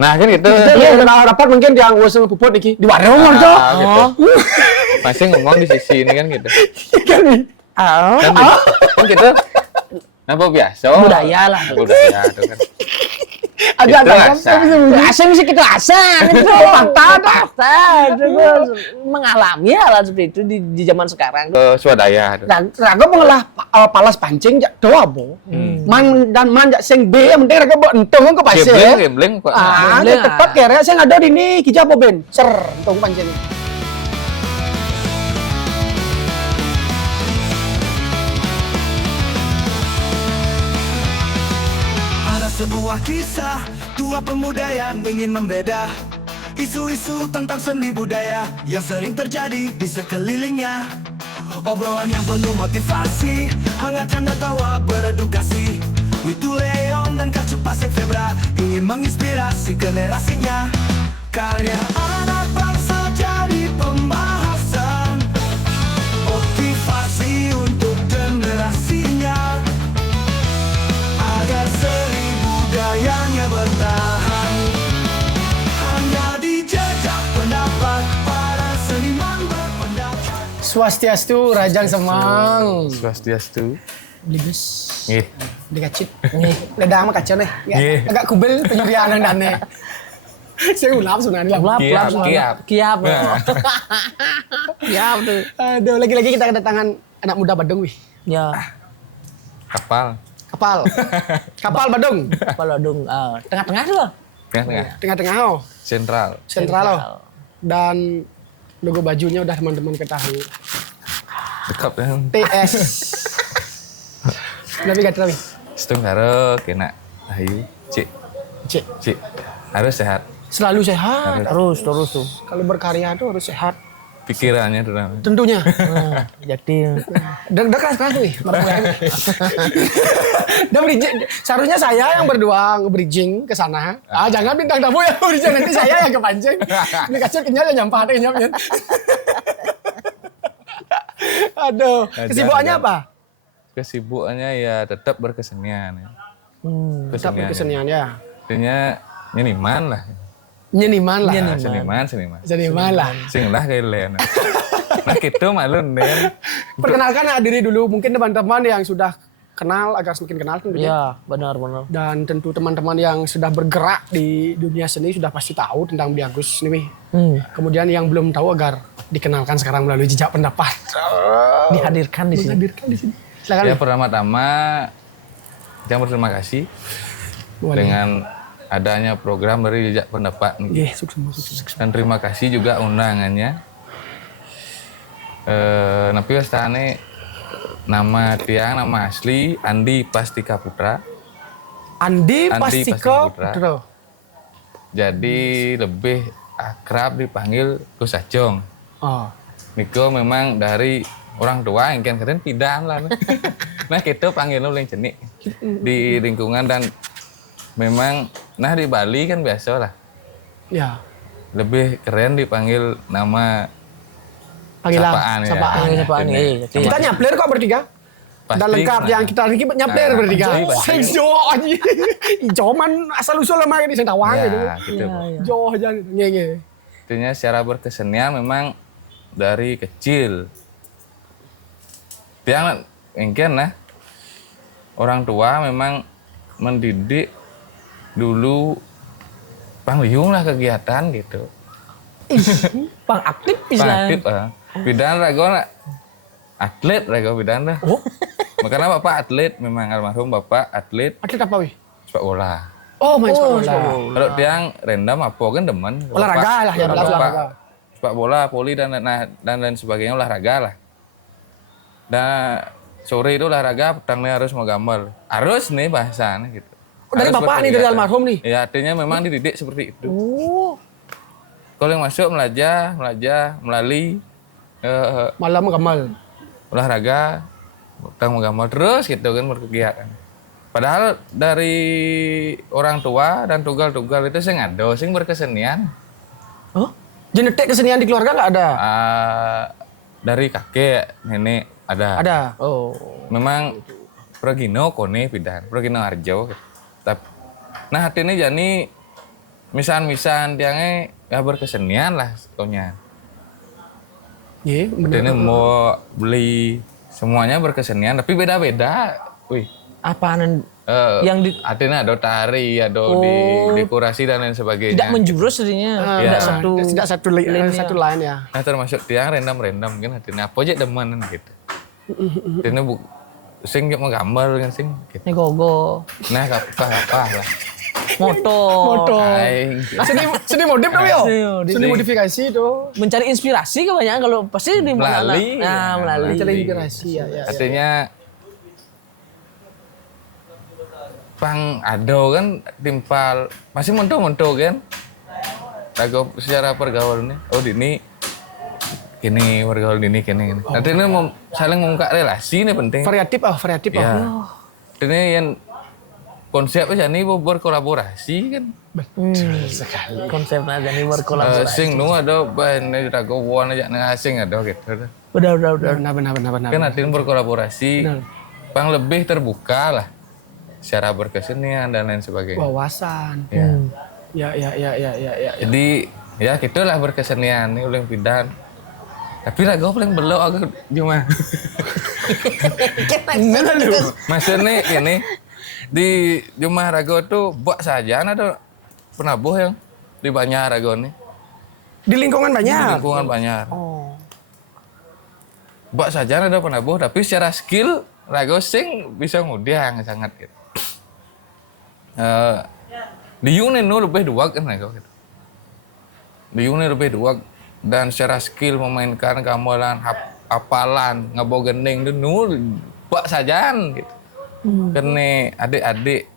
Nah kan gitu. Iya, kalau rapat mungkin yang usung puput iki di warung aja. Gitu. Masih ngomong di sisi ini kan gitu. Kan nih. Kan gitu. Apa biasa? Budaya lah. Budaya itu kan. Ada Itu kan? Asa mesti kita asa gitu. Fakta itu mengalami hal seperti itu di zaman sekarang. Swadaya. Dan raga mengolah palas pancing jak doa bo. Man jak sing B yang penting raga mbok entong ke pasir. Gambling kok. Gambling, Tepat kira saya ada di ini kijah apa ben. Ser entong pancing. Sebuah kisah, dua pemuda yang ingin membeda. Isu-isu tentang seni budaya yang sering terjadi di sekelilingnya. Obrolan yang penuh motivasi, hangat canda tawa beredukasi. Witu Leon dan Kacu Pasek Febra ingin menginspirasi generasinya. Karya anak bangsa jadi pembahasan, motivasi untuk generasinya, agar seni budayanya bertahan. Hanya di jejak pendapat para seniman berpendapat. Swastiastu Rajang Semang. Swastiastu. Ligus. Nggih. Dikacit. Ledang mah kacau nih. Nggih. Agak kubel penyurian dan dane. Saya ulap sebenarnya. Kiap. Kiap tuh. Aduh, lagi-lagi kita kedatangan anak muda Badung wih. Ya. Kapal. Kapal Badung. Badung. Tengah-tengah tuh. Tengah-tengah. Tengah-tengah oh. Sentral oh. Dan logo bajunya udah teman-teman ketahui. Dekap ya. TS. Lebih gak terlalu. Setung karo kena ayu. Cik. Harus sehat. Selalu sehat. Terus tuh. Kalau berkarya tuh harus sehat. Pikirannya terutama. Tentunya. Jadi Udah keras wih. Udah bridging. Seharusnya saya yang berdua nge-bridging ke sana. Jangan bintang tamu yang bridging, nanti saya yang kepancing. Ini kacau kenyal ya nyampah ada kenyalnya. Aduh, kesibukannya apa? Kesibukannya ya tetap berkesenian. Tetap berkesenian ya. Artinya nyeniman lah. Nyeniman lah. Seniman lah. Sing lah kayak Len. Nah gitu malu Nen. Perkenalkan diri dulu, mungkin teman-teman yang sudah kenal agar semakin kenal tentunya. ya benar. Dan tentu teman-teman yang sudah bergerak di dunia seni sudah pasti tahu tentang Biagus nih. Kemudian yang belum tahu agar dikenalkan sekarang melalui jejak pendapat. Dihadirkan di sini. Silakan. Ya pertama-tama saya berterima kasih dengan adanya program dari jejak pendapat. Sukses. Dan terima kasih juga undangannya. Napi wastane nama tiang nama asli Andi Pastika Putra. Andi Pastika Putra. Jadi lebih akrab dipanggil Gus Ajong. Oh. Niko memang dari orang tua yang kan keren pidan lah. Nah kita panggil lu jenik di lingkungan dan memang nah di Bali kan biasa lah. Ya. Lebih keren dipanggil nama Panggilan. Sapaan. Kita nyapler kok bertiga. Pasti, Dan lengkap yang kita lagi nyapler bertiga. pasti. Joman asal usul sama ini saya tawang gitu. Gitu. Jauh aja gitu. Nge. Artinya secara berkesenian memang dari kecil. Tiang mungkin lah orang tua memang mendidik dulu pangliung lah kegiatan gitu. Pang aktif Aktif bidan rago atlet rago bidan lah. Makanya bapak atlet memang almarhum bapak atlet. Atlet apa wih? Sepak bola. Oh main sepak bola. Kalau tiang random apa kan demen. Olahraga lah ya, olahraga. Sepak bola, voli dan lain sebagainya olahraga lah. Dan sore itu olahraga, petangnya harus mau gambar. Harus nih bahasanya gitu. Dari Harus bapak nih, dari almarhum nih? Ya artinya memang dididik seperti itu. Oh. Kalau yang masuk melajah, melalui Malam gamal. olahraga, petang mau gambar terus gitu kan berkegiatan. Padahal dari orang tua dan tugal-tugal itu sing ada, sing berkesenian. Oh? Genetik kesenian di keluarga nggak ada? Dari kakek, nenek ada. Ada. Oh. Memang Pragino kone pidan, Pragino Harjo. Nah hati ini jani misan tiangnya ya berkesenian lah pokoknya. Iya, Ini bener. mau beli semuanya berkesenian tapi beda-beda. Wih, Apaan yang yang artinya ada tari, ada dekorasi dan lain sebagainya. tidak menjurus jadinya, tidak satu. Tidak satu line ya. Nah termasuk tiang random kan artinya apa aja demen gitu. Artinya sing mau gambar kan sing. Gitu. Ini gogo, Nah apa lah. motor. Aing. Seni modif dong yo. Seni Seni modifikasi itu. Mencari inspirasi kebanyakan kalau pasti di mana? Melalui. Nah, melalui. Mencari inspirasi ya. Artinya pang ado kan timpal masih monto kan. Rago secara pergaulannya. Oh ini gini pergaul ini gini. Nanti ini saling membuka relasi ini penting. Variatif variatif. Ya. Ini yang konsepnya nih berkolaborasi kan. Sekali. Konsepnya jadi berkolaborasi. Sing nu ada bahan rago wan aja nang asing ada gitu. Udah. Benar. Kan artinya berkolaborasi. Pang lebih terbuka lah. Secara berkesenian dan lain sebagainya. Wawasan. Ya. Ya. Jadi ya gitulah berkesenian ini ulang pidan. Tapi rago paling belok aku cuma. Maksudnya ini di rumah rago tuh buat saja ada penabuh yang di banyak rago nih. Di lingkungan Di banyak. lingkungan banyak. Oh. Buat saja ada penabuh tapi secara skill rago sing bisa ngudang sangat gitu. Di Yunin nu lebih dua kan rago gitu. Di Yunin lebih dua dan secara skill memainkan gamelan hafalan ngabo gending itu nu buat sajan gitu. Karena adik-adik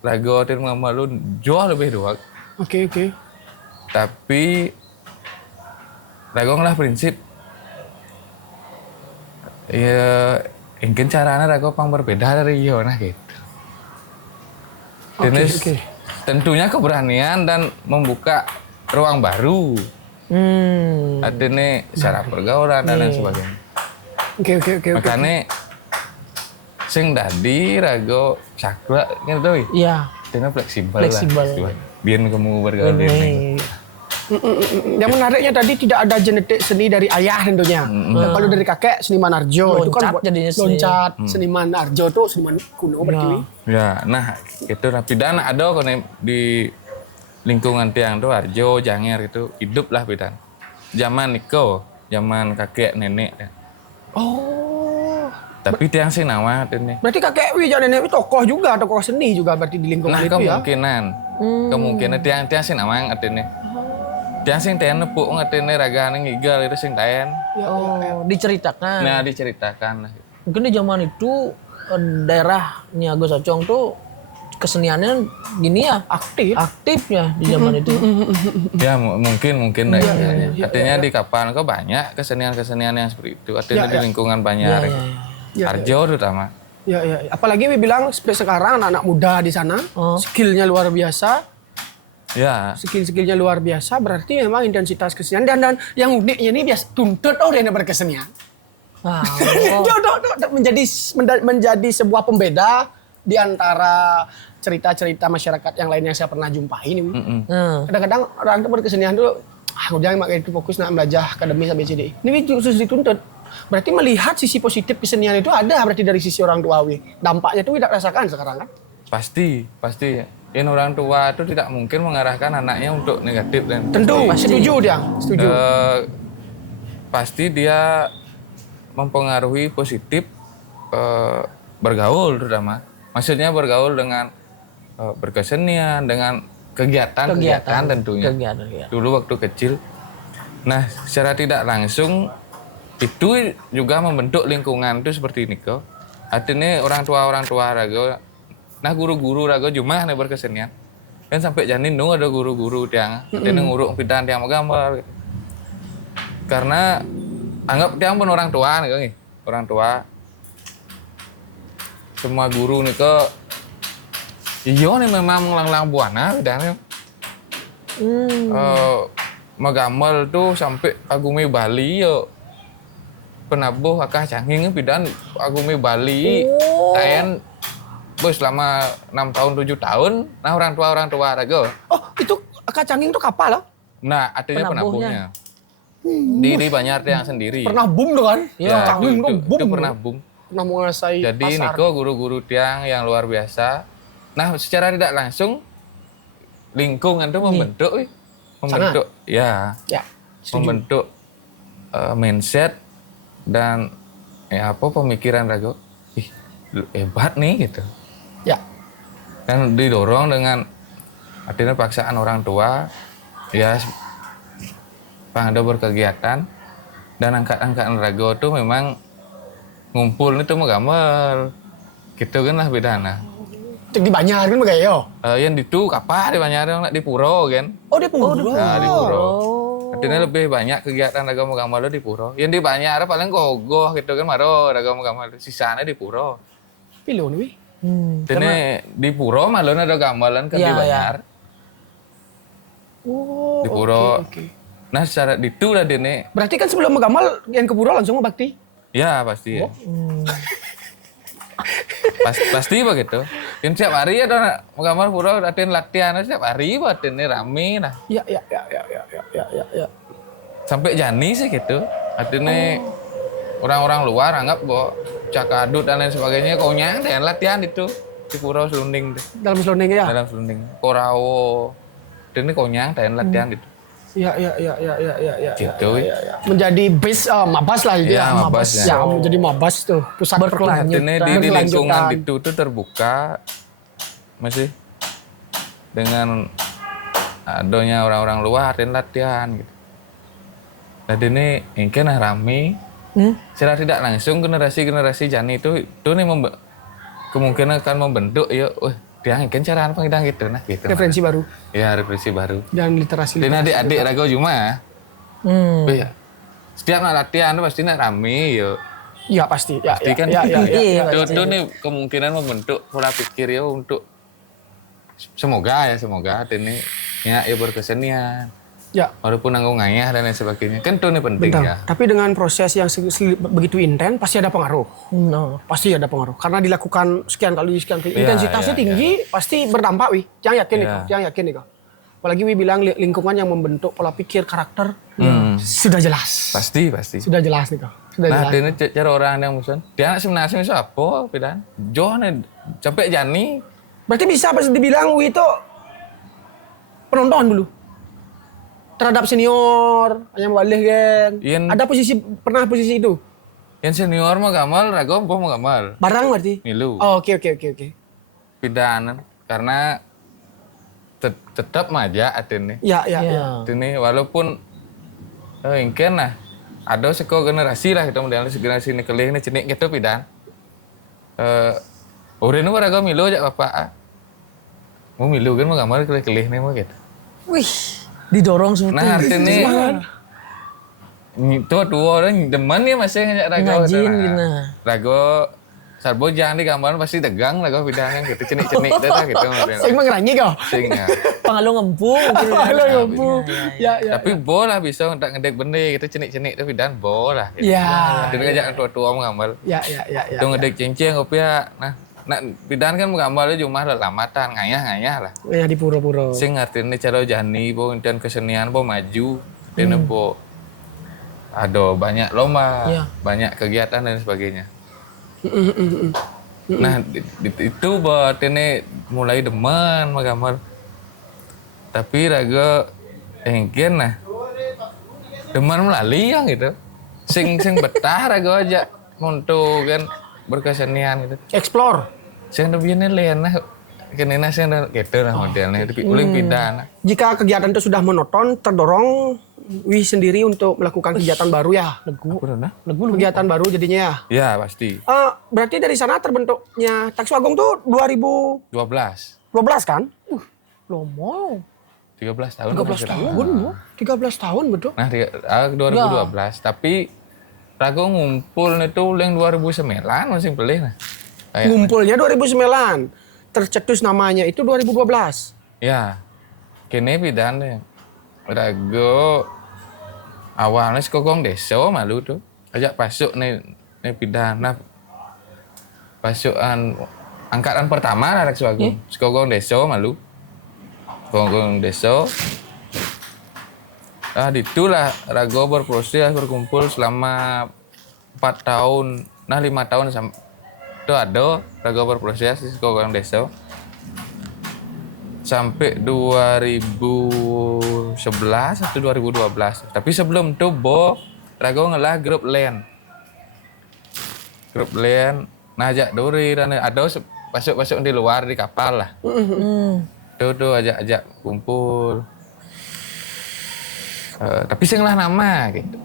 rago dan ngamalu jauh lebih dua. Oke. Tapi rago lah prinsip ya mungkin caranya rago pang berbeda dari yo nah gitu. Jenis tentunya keberanian dan membuka ruang baru. Artinya secara pergaulan dan lain sebagainya. Oke. Makanya sing dadi rago sakra gitu. Iya. Artinya fleksibel. Fleksibel. Biar kamu bergaul ini. Yang menariknya tadi tidak ada genetik seni dari ayah tentunya. Dan kalau dari kakek seniman Arjo itu kan Loncat jadinya seni. loncat seniman Arjo tuh seniman kuno berarti. Ya, nah itu rapi dan ada kone di lingkungan tiang tuh Arjo, Janger itu hidup lah pidan. Zaman Niko, zaman kakek nenek. Oh. Tapi tiang sih nama ini. Berarti kakek Wi dan nenek Wi tokoh juga, tokoh seni juga berarti di lingkungan Nah itu ya. kemungkinan tiang sih nama yang artinya. Tiang sing tiang nepuk artinya raga ngigal itu sing tiang. Oh, diceritakan. Nah diceritakan lah. Mungkin di zaman itu daerahnya Gus Ocong tuh keseniannya gini ya, aktifnya di zaman itu. Ya mungkin lah. Artinya di kapan kok banyak kesenian-kesenian yang seperti itu. Artinya di lingkungan banyak. Arjo terutama. Ya. Apalagi Wi bilang seperti sekarang anak-anak muda di sana, skillnya luar biasa. Ya. Skill-skillnya luar biasa, berarti memang intensitas kesenian dan yang uniknya ini biasa tuntut orang yang berkesenian. menjadi sebuah pembeda di antara cerita-cerita masyarakat yang lain yang saya pernah jumpai ini. Kadang-kadang orang itu berkesenian dulu, jangan makin itu fokus nak belajar akademis ABCD. Ini khusus dituntut. Berarti melihat sisi positif kesenian itu ada berarti dari sisi orang tua Wi. Dampaknya itu tidak rasakan sekarang kan? Pasti. Ini orang tua itu tidak mungkin mengarahkan anaknya untuk negatif dan tentu setuju dia, setuju. Pasti dia mempengaruhi positif bergaul terutama. Maksudnya bergaul dengan berkesenian, dengan kegiatan tentunya. Kegiatan. Dulu waktu kecil. Nah, secara tidak langsung itu juga membentuk lingkungan itu seperti ini kok. Artinya orang tua rago. Nah guru-guru rago cuma nih berkesenian. Kan sampai janin dong ada guru-guru tiang. Artinya nguruk pidan tiang gambar. Karena anggap tiang pun orang tua nih, orang tua. Semua guru nih ke iyo nih memang melanglang buana pidan. Magamal tuh sampai agumi Bali yo. Penabuh akah canging pidan agumi Bali. Tayan bos selama 6 tahun 7 tahun. Nah orang tua rago. Oh itu Kacanging tuh kapal loh. Nah, artinya Penambuhnya. penambuhnya. Di Banjar yang sendiri. Pernah boom tuh kan? Ya, Kacanging tuh boom. itu pernah boom. Pernah menguasai Jadi pasar. Niko guru-guru tiang yang luar biasa. Nah, secara tidak langsung lingkungan itu membentuk, ya, Ya, setuju. membentuk mindset dan pemikiran Rago. Ih, hebat nih gitu. Ya, Dan didorong dengan artinya paksaan orang tua, ya, pada berkegiatan dan angkat-angkatan Rago itu memang ngumpul itu mau gambar, gitu kan lah bedana. cek di Banjar kan kayak yo. Yang itu kapal di Banjar nak di Puro kan. Oh dia puro. Nah, di Puro. Artinya lebih banyak kegiatan agama gambar di Puro. Yang di Banjar paling gogoh gitu kan maro agama gambar. Sisanya di Puro. Pilu nih. Ini di Puro malah ada gambaran kan di Iya, Banjar. Oh, Di Puro. oke. Nah, secara itu lah dene. Berarti kan sebelum Megamal yang ke Puro langsung mau bakti. Ya pasti ya. Pasti begitu. Yang setiap hari ada gambar Puro latihan setiap hari buat ini rame nah. Ya. Sampai Jani sih gitu. Artinya orang-orang luar anggap bahwa Cakadut dan lain sebagainya konyang dan latihan itu di Puro Selunding deh. Dalam selondingnya ya. Dalam Selunding. Korawo. Dan ini konyang dan latihan itu. Ya. Gitu. Menjadi base Mabas lah itu Ya, ya. Mabas, ya. Ya, menjadi Mabas tuh. Pusat Berkelanjutan. Artinya di lingkungan Berkelanjutan. itu tuh terbuka masih dengan adanya orang-orang luar dan latihan gitu. Jadi ini mungkin rame. Secara tidak langsung generasi-generasi Jani itu nih kemungkinan akan membentuk ya, dia mungkin cara pengidang gitu nah gitu. Referensi baru Ya, referensi baru. dan literasi. Dan adik-adik Rago cuma. Ya. Setiap nak latihan tuh pasti nak rame yo. Ya pasti. Ya, Pasti kan. ya. Iya, Itu nih kemungkinan membentuk pola pikir ya untuk semoga ini ya berkesenian. Ya. Walaupun nanggung ngayah dan lain sebagainya. Kan itu nih penting ya. Bentar. Tapi dengan proses yang begitu intens pasti ada pengaruh. No. Pasti ada pengaruh. Karena dilakukan sekian kali. Ya, Intensitasnya ya, tinggi, pasti berdampak, Wi. Jangan yakin, Ya. Niko. Jangan yakin, Niko. Apalagi Wi bilang lingkungan yang membentuk pola pikir, karakter. Sudah jelas. Pasti. Sudah jelas, Niko. Sudah Nah, jelas. ini cara orang yang musuhan. Dia sebenarnya siapa, Pidan? John sampai Jani. Berarti bisa pas dibilang Wi itu penonton dulu. Terhadap senior, hanya balik kan. Ada pernah posisi itu. Yang senior mah gamal, Rago mau gamal. Barang berarti. Milu. Oh, oke. Pidan karena tetap maja atene. Ya. Ini walaupun mungkin nah ada seko generasi lah kita modalnya generasi ini kelih ini cenik gitu Pidan. Udah nu Rago milu aja bapak. Mau milu kan mau gamal kelih nih mau gitu. Wih, didorong seperti Nah, artinya itu dua orang demen ya masih ngajak Rago. ngajin gitu. Rago Sarbo jangan di gambaran pasti tegang Rago bidangnya gitu cenik-cenik gitu. Saya mengerangi kau. Sing ya. Pengalu ngempung gitu. Halo, Ibu. Ya. Tapi bola bisa untuk ngedek bende gitu cenik-cenik tapi dan bola. Gitu. Ya. Jadi ngajak tua-tua menggambar. Ya. Itu ngedek cincin kopi ya. Nah, bidan kan menggambarnya cuma lamatan ngayah lah. Ya di pura-pura. Sing artinya cara jani bo dan kesenian bo maju dan bo ada banyak lomba, banyak kegiatan dan sebagainya. Nah, itu buat ini mulai demen menggambar. Tapi Rago mungkin nah demen melalui yang gitu. Sing betah Rago aja untuk kan berkesenian gitu. Explore. Sing lebihnya lain nah kenena sing gitu lah modelnya tapi uling pindah. Jika kegiatan itu sudah monoton, terdorong Wi sendiri untuk melakukan kegiatan baru ya. Kegiatan baru jadinya ya. Ya pasti. Berarti dari sana terbentuknya Taksu Agung tuh 2012 12 kan? Lomo. 13 tahun. 13 tahun. 13 tahun betul. Nah, 2012 tapi Rago ngumpul itu uling 2009 masih beli nah. Ngumpulnya 2009. Tercetus namanya itu 2012. Ya. Kene pidan ya. Rago awalnya sekogong desa malu tuh. Ajak pasuk nih pidana. Pasukan angkatan pertama lah Taksu Agung. Sekogong desa malu. gong desa. Nah, itulah Rago berproses berkumpul selama 4 tahun, 5 tahun itu ada Rago berproses di gong desa. Sampai 2011 atau 2012. Tapi sebelum itu Rago ngelah grup LAN. Grup LAN, ngajak Dori dan ada masuk di luar di kapal lah. Tuh ajak kumpul. Tapi sing lah nama gitu.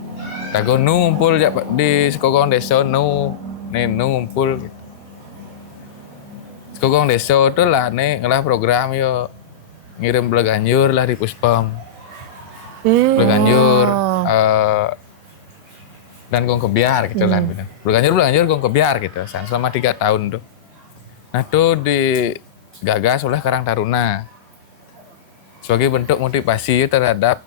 Rago ngumpul di sekogong desa ngumpul gitu. Sekogong desa itu lah ngelah program yo ngirim Bleganjur lah di Puspam. Bleganjur dan Gong Kebiar gitu kan. Bleganjur Gong Kebiar gitu selama 3 tahun tuh. Nah tuh digagas oleh Karang Taruna sebagai bentuk motivasi terhadap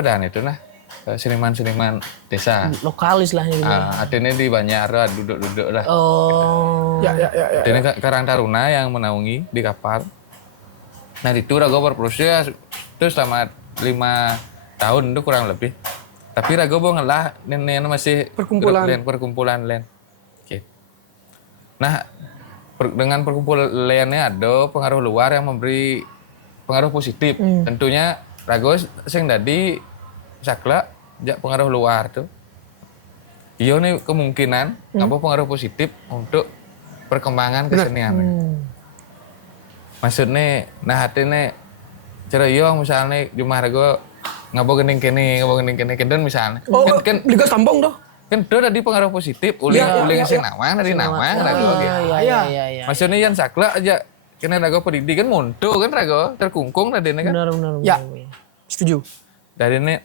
dan itu nah seniman-seniman desa. Lokalis lah ini. Artinya di Banyara duduk-duduk lah. Oh. Ya. Artinya Karang Taruna yang menaungi di kapal. Nah itu Rago berproses itu selama 5 tahun itu kurang lebih. Tapi Rago ngelah ini masih perkumpulan LAN. Gitu. Nah dengan perkumpulan LAN-nya ada pengaruh luar yang memberi pengaruh positif. Tentunya Rago sing dadi sakla jak pengaruh luar tuh. Iya nih kemungkinan apa pengaruh positif untuk perkembangan kesenian. Maksudnya nah hatine cara iya misalnya Jumah Rago ngabo gening kene kedon misalnya. Kan Liga Sambong doh. Kan itu tadi pengaruh positif uling sing nawang dari nawang Rago gitu. Iya. Maksudnya yang sakla aja kena Rago pendidik kan muntul kan Rago terkungkung tadi kan. Benar. Ya. Setuju. Dari ini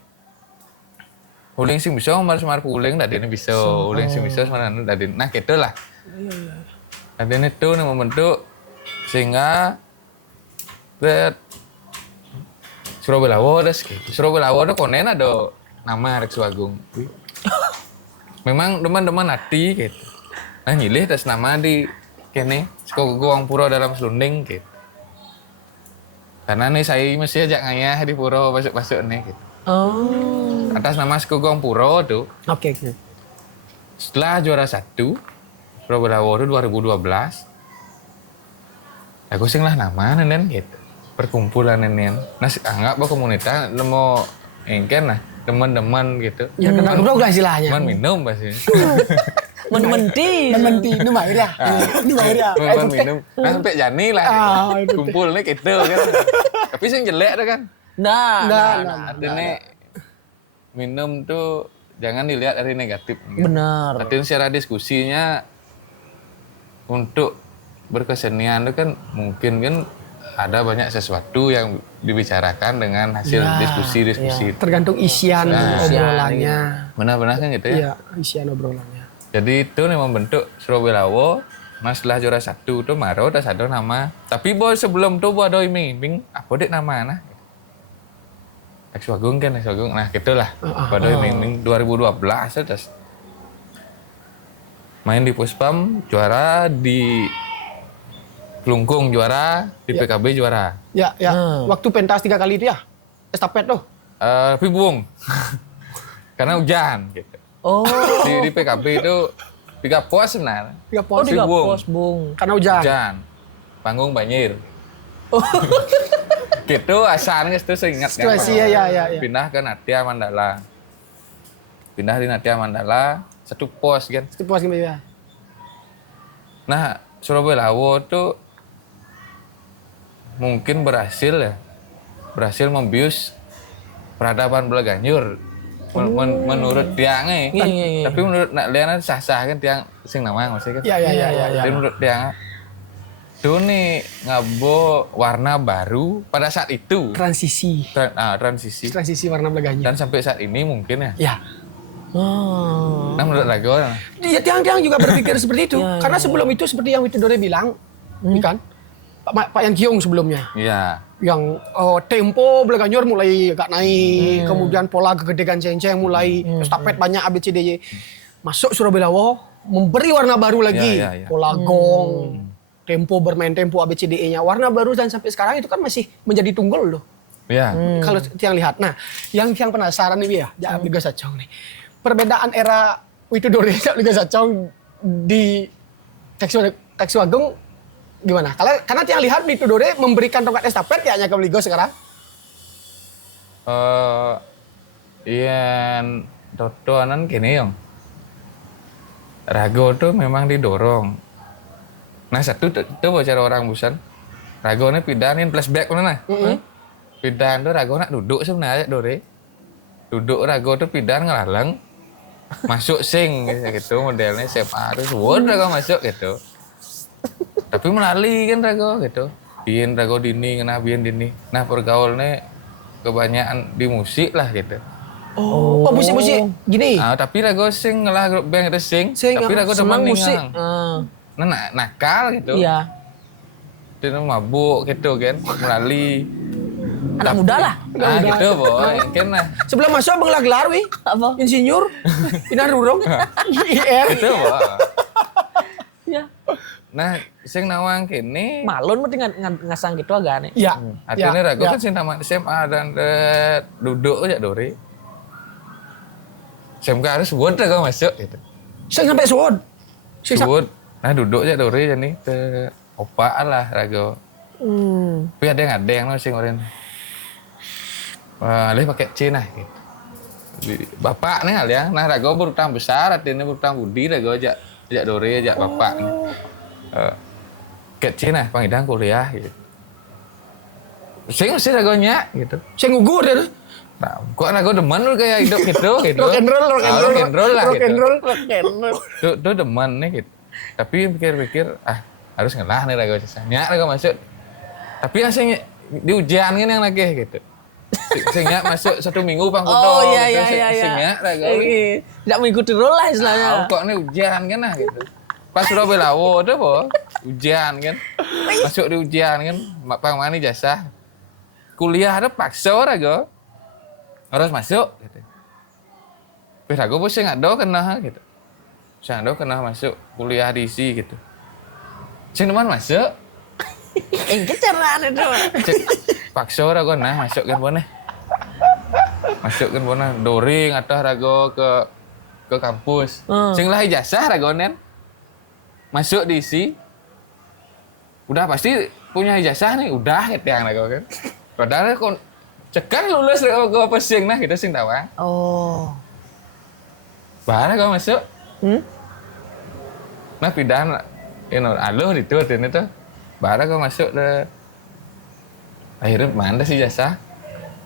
uling sing bisa semar uling tadi ini bisa uling sing bisa semar tadi nah gitu lah. Tadi ini tuh membentuk sehingga Surabaya Lawas gitu. Surabaya Lawas itu konen ada nama Rex Wagung. Memang teman-teman hati gitu. Nah nyilih atas nama di kene Sekogong Puro dalam Selunding gitu. Karena nih saya mesti ajak ngayah di Puro masuk nih gitu. Oh. Atas nama Sekogong Puro tuh. Oke. Setelah juara 1 Surabaya Lawas itu 2012. Aku sing lah nama nenen gitu. Perkumpulan nenen. Nah anggap bahwa komunitas mau engken lah teman-teman gitu. Ya kenal udah istilahnya. Teman minum pasti. Menmenti. Nu mair ya. Teman minum. Nah sampai jani lah. itu Kumpulnya gitu kan. Tapi sing jelek tuh kan. Nah. Artinya minum tuh jangan dilihat dari negatif. Benar. Artinya secara diskusinya untuk berkesenian itu kan mungkin kan ada banyak sesuatu yang dibicarakan dengan hasil diskusi. Tergantung isian obrolannya. Benar-benar kan gitu ya? Iya, isian obrolannya. Jadi itu nih membentuk Surabaya Lawas. Nah setelah juara 1 itu Maro udah ada nama. Tapi sebelum itu ada iming-iming apa dek nama nah? Rex Wagung kan, Rex Wagung. Nah gitulah. Pada iming-iming 2012 terus main di Puspam juara, di Klungkung juara, di PKB juara. Ya. Waktu pentas 3 kali itu ya? Estafet tuh? Tapi buang. Karena hujan gitu. Oh. Di PKB itu 3 pos sebenarnya. 3 pos. 3 Bung. pos, Bung. Karena hujan. Panggung banjir. Gitu asalnya itu saya ingat kan. Situasi ya. Pindah ke Natya Mandala. Pindah di Natya Mandala, 1 pos kan. 1 pos gimana ya? Nah, Surabaya Lawas tuh mungkin berhasil membius peradaban Bleganjur menurut tiangnya. Iya. Tapi menurut nak lihat sah-sah kan tiang sing namanya maksudnya kan. Iya. Jadi menurut tiang itu nih ngabo warna baru pada saat itu. Transisi warna Bleganjur. Dan sampai saat ini mungkin ya. Ya. Nah menurut Rago. Iya, tiang-tiang juga berpikir seperti itu. Karena sebelum itu seperti yang Witudore bilang, kan? Pak Yang Kiong sebelumnya. Iya. Yang tempo Bleganjur mulai agak naik, kemudian pola kegedekan cenceng mulai, estafet banyak ABCDY. Masuk Surabaya Lawas memberi warna baru lagi, Iya. pola gong, tempo bermain tempo ABCDE-nya warna baru dan sampai sekarang itu kan masih menjadi tunggal loh. Ya. Kalau yang lihat. Nah, yang penasaran nih ya, Liga Sacong nih. Perbedaan era Widodore Liga Sacong di Taeksu Agung gimana? Karena yang lihat Widodore memberikan tongkat estafet ya hanya ke Liga sekarang. Iya, Toto anan gini yang Rago tuh memang didorong. Nah satu tuh cara orang Busan. Rago ini pindahin flashback mana? Pindahan tuh Rago nak duduk sebenarnya Dore. Duduk Rago tuh pindahan ngelalang. Masuk sing gitu modelnya SMA terus Rago masuk gitu. Tapi melalui kan Rago gitu. Bikin Rago dini kena bikin dini. Nah pergaulnya kebanyakan di musik lah gitu. Oh, musik-musik gini. Tapi Rago sing lah grup band itu sing tapi Rago senang demen musik. Nah, nakal gitu. Iya. Dia mabuk gitu kan, melalui Anak muda lah. gitu boy, kan lah. Sebelum masuk Abang gelar wi. Apa? Insinyur. Inar Rurung. IR. Gitu boy. Iya. Nah, sing nawang kini Malun mesti ngasang gitu agak aneh. Iya. artinya Rago kan sing tamat SMA dan duduk aja Dori. SMK harus buat Rago masuk gitu. Saya sampai suwon. Sebut, nah duduk aja Dori jadi opaan lah Rago. Tapi ada yang loh sing orang. Wah, pakai C nah gitu. Bapak nih hal ya, nah Rago berutang besar, artinya berutang budi Rago aja Dori aja bapak nih. Kecil nah pangidang kuliah gitu. Sing Ragonya gitu. Saya ngugur ya. Nah, kok Rago demen lu kayak hidup gitu. Rock and roll lah Rock and gitu. roll. Tuh demen nih gitu. Tapi pikir-pikir harus ngelah nih Rago sisanya Rago masuk. Tapi asing di ujian kan yang lagi gitu. Sehingga masuk 1 minggu pangkuto. Oh iya. Sehingga Rago. Tidak mengikuti role lah istilahnya. Kok nih ujian kan nah gitu. Pas sudah belawo tuh po, ujian kan. Masuk di ujian kan, pang mani jasa. Kuliah ada paksa Rago. Harus masuk gitu. Tapi Rago pun saya nggak do kena gitu. Saya nggak do kena masuk kuliah di isi gitu. Saya teman masuk. Kecerdasan itu. Paksa Rago nah masuk kan boleh. Masuk kan boleh. Dori ngatah Rago ke kampus. Sing lah ijazah Rago nen. Masuk di isi. Udah pasti punya ijazah nih, udah gitu yang Rago kan. Padahal kon cekan lulus ke apa sing nah gitu sing tawang. Oh. Barang kau masuk. Nah pindahan aluh itu artinya tuh. Barang kau masuk deh. Akhirnya mana sih jasa?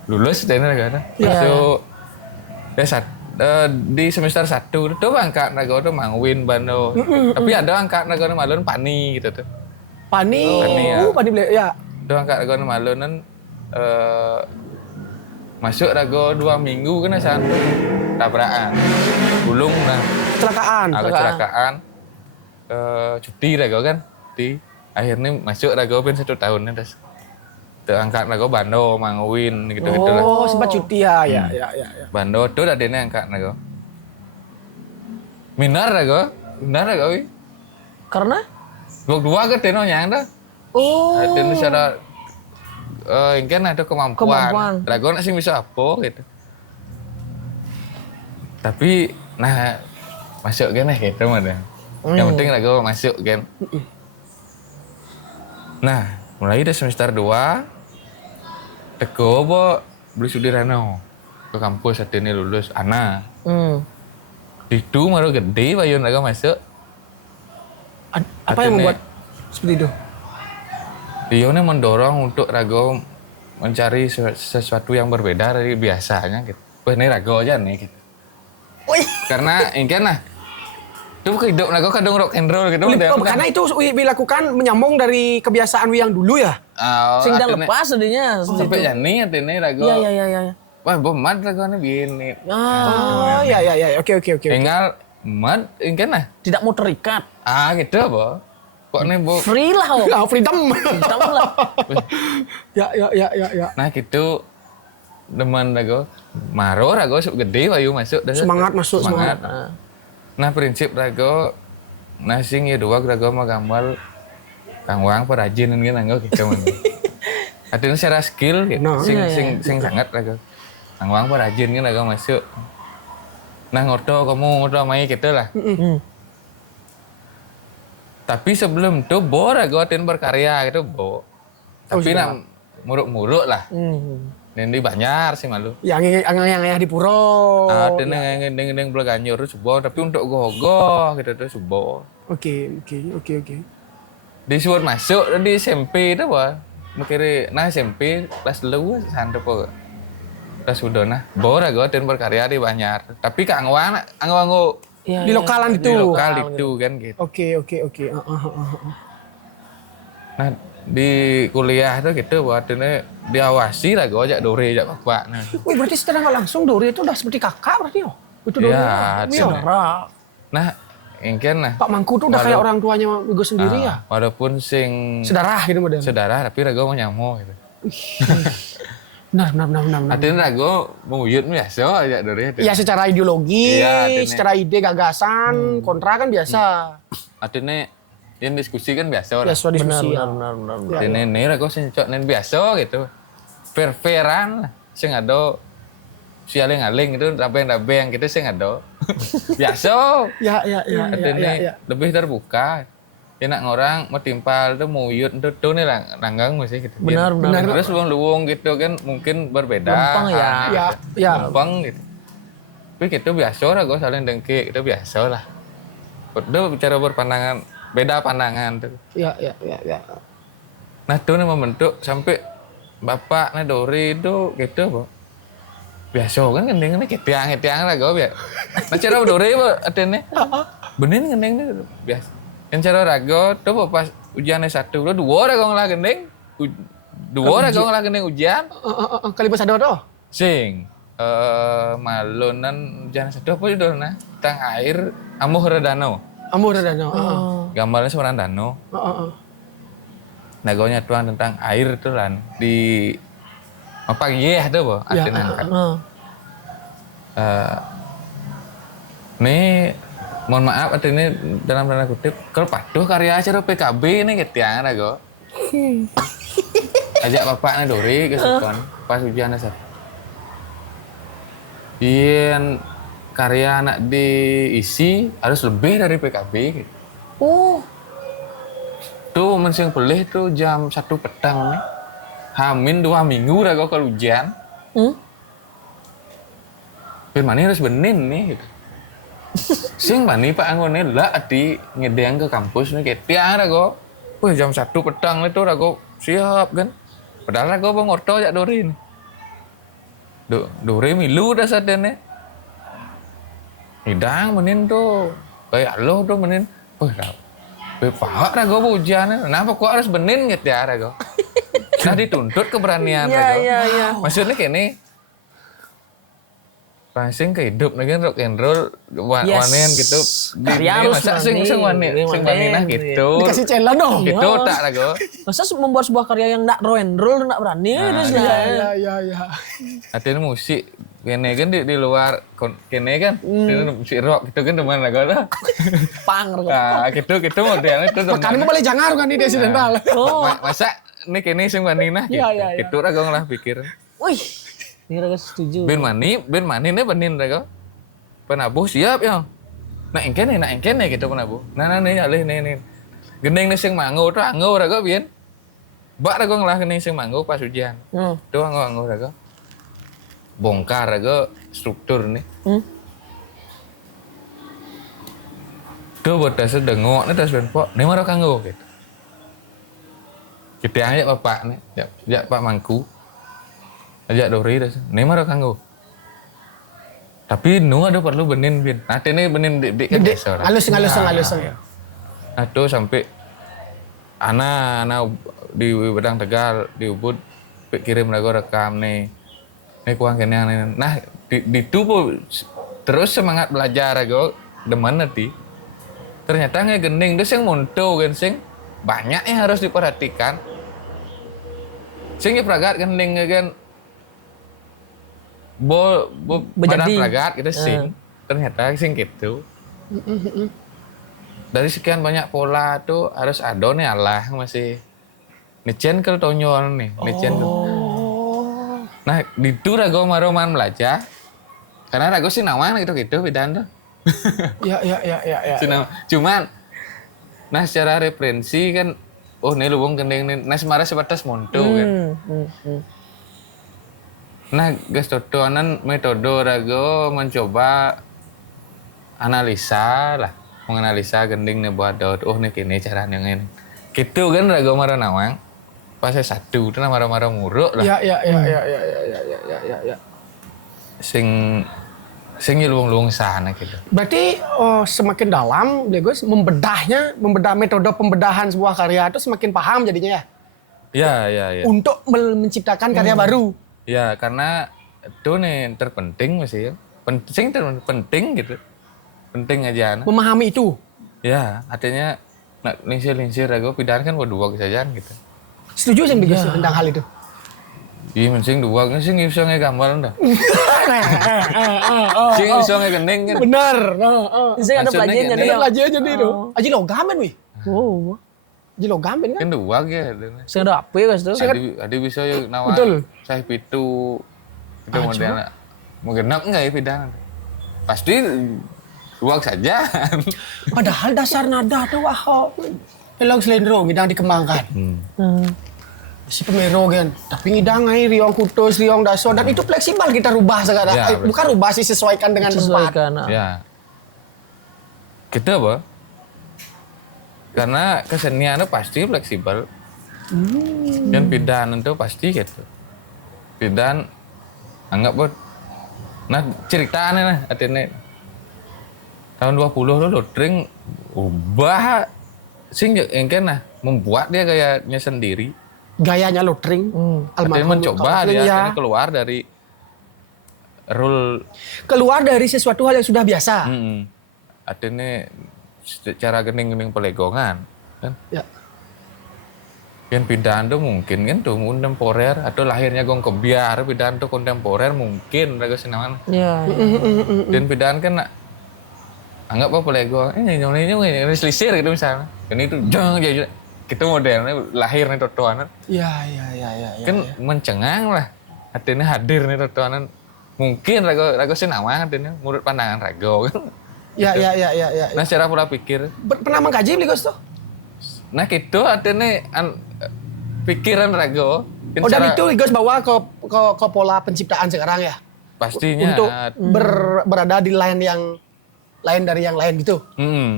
Lulus deh negara. Masuk. Di semester 1 tuh angkat negara tuh Mangwin Bando. Tapi ada angkat negara Malun Pani gitu tuh. Pani ya. Pani ya. Tuh angkat negara Malunan masuk Rago 2 minggu kan satu tabrakan. Gulung nah. Kecelakaan. Cuti Rago kan. Akhirnya masuk Rago pun 1 tahun terus. Angkat Rago Bando, Mangwin gitu-gitu lah. Oh, sempat cuti ya. Bando tuh ada ini angkat Rago. Minar Rago. Wi. Karena? Dua ke teno yang dah. Oh. Ada secara ingin ada kemampuan. Rago nak sih bisa apa gitu. Tapi nah masuk kan gitu mana. Yang penting Rago masuk kan. Nah, mulai dari semester 2 teko bo beli Sudirano ke kampus saat ini lulus Ana. Itu maru gede bayun Rago masuk. Apa yang membuat seperti itu? Dia ini mendorong untuk Rago mencari sesuatu yang berbeda dari biasanya gitu. Wah ini Rago aja nih gitu. Karena ingin lah. Itu hidup Rago kadang rock and roll gitu. Karena itu dilakukan menyambung dari kebiasaan yang dulu ya. Sing dah lepas tadinya. Sampai jani artinya Rago. Iya. Wah bomat Rago ini begini. Oh iya. Oke. Tinggal mat ingin lah. Tidak mau terikat. Gitu apa? Kok nih bu? Free lah. Freedom. Freedom lah. Ya. Nah gitu demen Rago. Maro Rago gede wayu masuk. Semangat masuk. Nah prinsip Rago, sing ya dua Rago mau gambar Kang Wang perajin kan anggo gitu man. Artinya secara skill gitu, No. sing sangat lah Kang Wang perajin kan agak masuk. Nah kamu ngoto main gitu lah. Tapi sebelum itu Bo rago atin berkarya gitu Bo. Tapi nak muruk-muruk lah. Nendi Banjar sih malu. Yang di Puro. Ada neng belakangnya terus Bo, tapi untuk gogoh gitu tuh Bo. Oke. Disuruh masuk di SMP itu Bo. Mikir nah SMP kelas 2 santep kok. Kelas udah nah. Bo rago atin berkarya di Banjar. Tapi Kang Wang Di lokalan di itu. lokal itu kan gitu. Oke. Nah di kuliah tuh gitu buat ini diawasi lah gue ajak Dore ajak bapak nah. Wih, berarti secara nggak langsung Dore itu udah seperti kakak berarti yo. Itu Dore. Iya, Saudara. Nah ingin nah Pak Mangku tuh udah kayak orang tuanya Wigo sendiri ya. walaupun sing Sedarah gitu model. saudara tapi rago mau nyamo gitu. Benar. Artinya rago menguyut biasa ajak Dore. Ya secara ideologi, Iya, artinya. secara ide gagasan, kontra kan biasa. Artinya yang diskusi kan biasa Ya lah. sudah diskusi. Benar. Artinya ini rago sing cocok nen biasa gitu. Fair-fairan lah. Sing ada sialing-aling itu rabeng-rabeng gitu sing ada. Biasa. Ya. Artinya lebih terbuka. Enak ngorang mau timpal tuh mau yut tuh nih langgang mesti gitu. Benar. Terus luang gitu kan mungkin berbeda. Lempeng ya. Ya. Lempeng gitu. Tapi gitu biasa lah gue saling dengki itu biasa lah. Udah bicara berpandangan beda pandangan tuh. Ya. Nah tuh nih membentuk sampai bapak nih Dori itu gitu Bo. Biasa kan gendeng nih ketiang lah gue biasa. Nah cara Dori Bo artinya bener gendeng nih biasa. Yang cara rago tuh Bo, pas ujian S1 lo 2 rago ngelah gendeng. 2 rago ngelah gendeng ujian. Kali pas ada tuh. Sing malunan ujian S1 apa itu nah tentang air amuh redano. Amur ada no. Gambarnya seorang danau. Nah, gue nyatuan tentang air itu kan di apa iya tuh Bo, artinya kan. Nih mohon maaf artinya dalam tanda kutip kalau patuh karya acara PKB ini ketiang ada gue. Ajak bapaknya Dori ke Sukon pas ujian dasar. Ian karya anak diisi harus lebih dari PKB gitu. Tuh mensing pelih tuh jam 1 petang nih. Hamin 2 minggu dah kalau ujian. Mani harus benin nih gitu. Sing mani Pak Anggone lah di ngedeng ke kampus nih kayak tiang dah go. Wih jam 1 petang itu dah go siap kan. Padahal dah go bang orto jak Dori nih. Dori milu dah saat nih. Hidang menin tuh, kayak lo tuh menin, wah dah, pahak dah gue ujiannya, kenapa kok harus benin gitu ya gue? Nah dituntut keberanian dah gue. Maksudnya kayak nih, pasing ke hidup nih kan rock and roll, wanen gitu, masa sing wanen gitu, Dikasih channel dong. gitu tak dah gue. Masa membuat sebuah karya yang nak rock and roll nak berani terus lah. Ya. Artinya musik kene kan di luar kene kan musik rock gitu kan teman lah gue. Pang rock. Nah, gitu modelnya itu teman. Makanya mau balik jangar kan di desidental. Masa ini kene sing waninah gitu. Iya. Itu ra lah pikir. Wih, ini raga setuju. Ben mani ini benin ra penabuh siap ya. Nah engkene gitu penabuh. Nah nih alih nih. Gendeng nih sing mangu tuh anggo ra bien. Bak ra ngelah kene sing mangu pas ujian. Tuh anggo ra bongkar aja struktur nih. Tuh buat dasar dengok nih tas benpok, nih marah kanggo gitu. Kita ajak bapak nih, ajak Pak Mangku, ajak Dori das, nih marah kanggo. Tapi nu ada perlu benin bin, nanti nih benin dik kan biasa. Halus. Nah tuh sampai anak di Bedang Tegal di Ubud kirim lagu rekam nih. Kuang kene yang nah di tubuh terus semangat belajar gue demen nanti ternyata nggak gending terus yang muncul kan sing banyak yang harus diperhatikan sing pragat gending kan badan pragat gitu sing ternyata sing gitu dari sekian banyak pola tuh harus ada nih Allah masih Nichen ke tonyol nih, Nichen. Nah, itu rago maroman belajar. Karena rago sih nawang gitu pidan tuh. Ya. Cuman nah secara referensi kan nih lubung gendeng nih nah semara sebatas monto kan. Nah, guys totoanan metode rago mencoba analisa lah, menganalisa gending nih buat daud. Nih kini cara yang ini. Gitu kan rago maranawang. Pas saya satu itu marah-marah muruk lah. Ya. Sing luang-luang sana gitu. Berarti semakin dalam Legos membedah metode pembedahan sebuah karya itu semakin paham jadinya ya. Ya. Untuk menciptakan karya baru. Ya, karena itu nih terpenting masih ya. Penting gitu. Penting aja. Memahami itu. Ya, artinya linsir aku pindahan kan buat dua kejadian gitu. Setuju sih Legos tentang hal itu. Iya, mending dua kan sih bisa ngegambar dah. Sing bisa ngegendeng kan. Benar. Saya ada pelajaran jadi. Ada pelajaran jadi itu. Aji logam kan wih. Oh. Aji logam kan. Kan dua gitu. Saya ada apa ya tuh? Adi bisa ya nawar. Betul. Saya pitu. Itu modelnya. Mau genap enggak ya pindahan? Pasti dua saja. Padahal dasar nada tuh wah. Elang selendro ngidang dikembangkan. Si pemero kan. Tapi ngidang ai riong kutus, riong daso dan itu fleksibel kita rubah sekarang. Ya, Bukan rubah sih sesuaikan dengan tempat. Ya. Gitu apa? Karena kesenian itu pasti fleksibel. Dan pindahan itu pasti gitu. Pindahan anggap buat nah ceritanya nah artinya tahun 20 lo Tring ubah sing engken nah membuat dia gayanya sendiri. Gayanya Lotring. Artinya mencoba dia keluar dari rule keluar dari sesuatu hal yang sudah biasa. Artinya secara gening-gening pelegongan kan. Ya. Yang pindahan tuh mungkin kan tuh kontemporer atau lahirnya gong kebiar pindahan tuh kontemporer mungkin raga senaman. Iya. Dan pindahan kan anggap apa pelego ini selisir gitu misalnya. Dan itu jangan jadi kita modelnya lahir nih totoanan. Ya. Kan mencengang lah. Artinya hadir nih totoanan. Mungkin raga senaman artinya menurut pandangan raga kan. Ya. Nah secara pola pikir. Pernah mengkaji Legos tuh? Nah gitu artinya pikiran raga. Dan itu Legos bawa ke pola penciptaan sekarang ya? Pastinya. Untuk berada di lain yang lain dari yang lain gitu?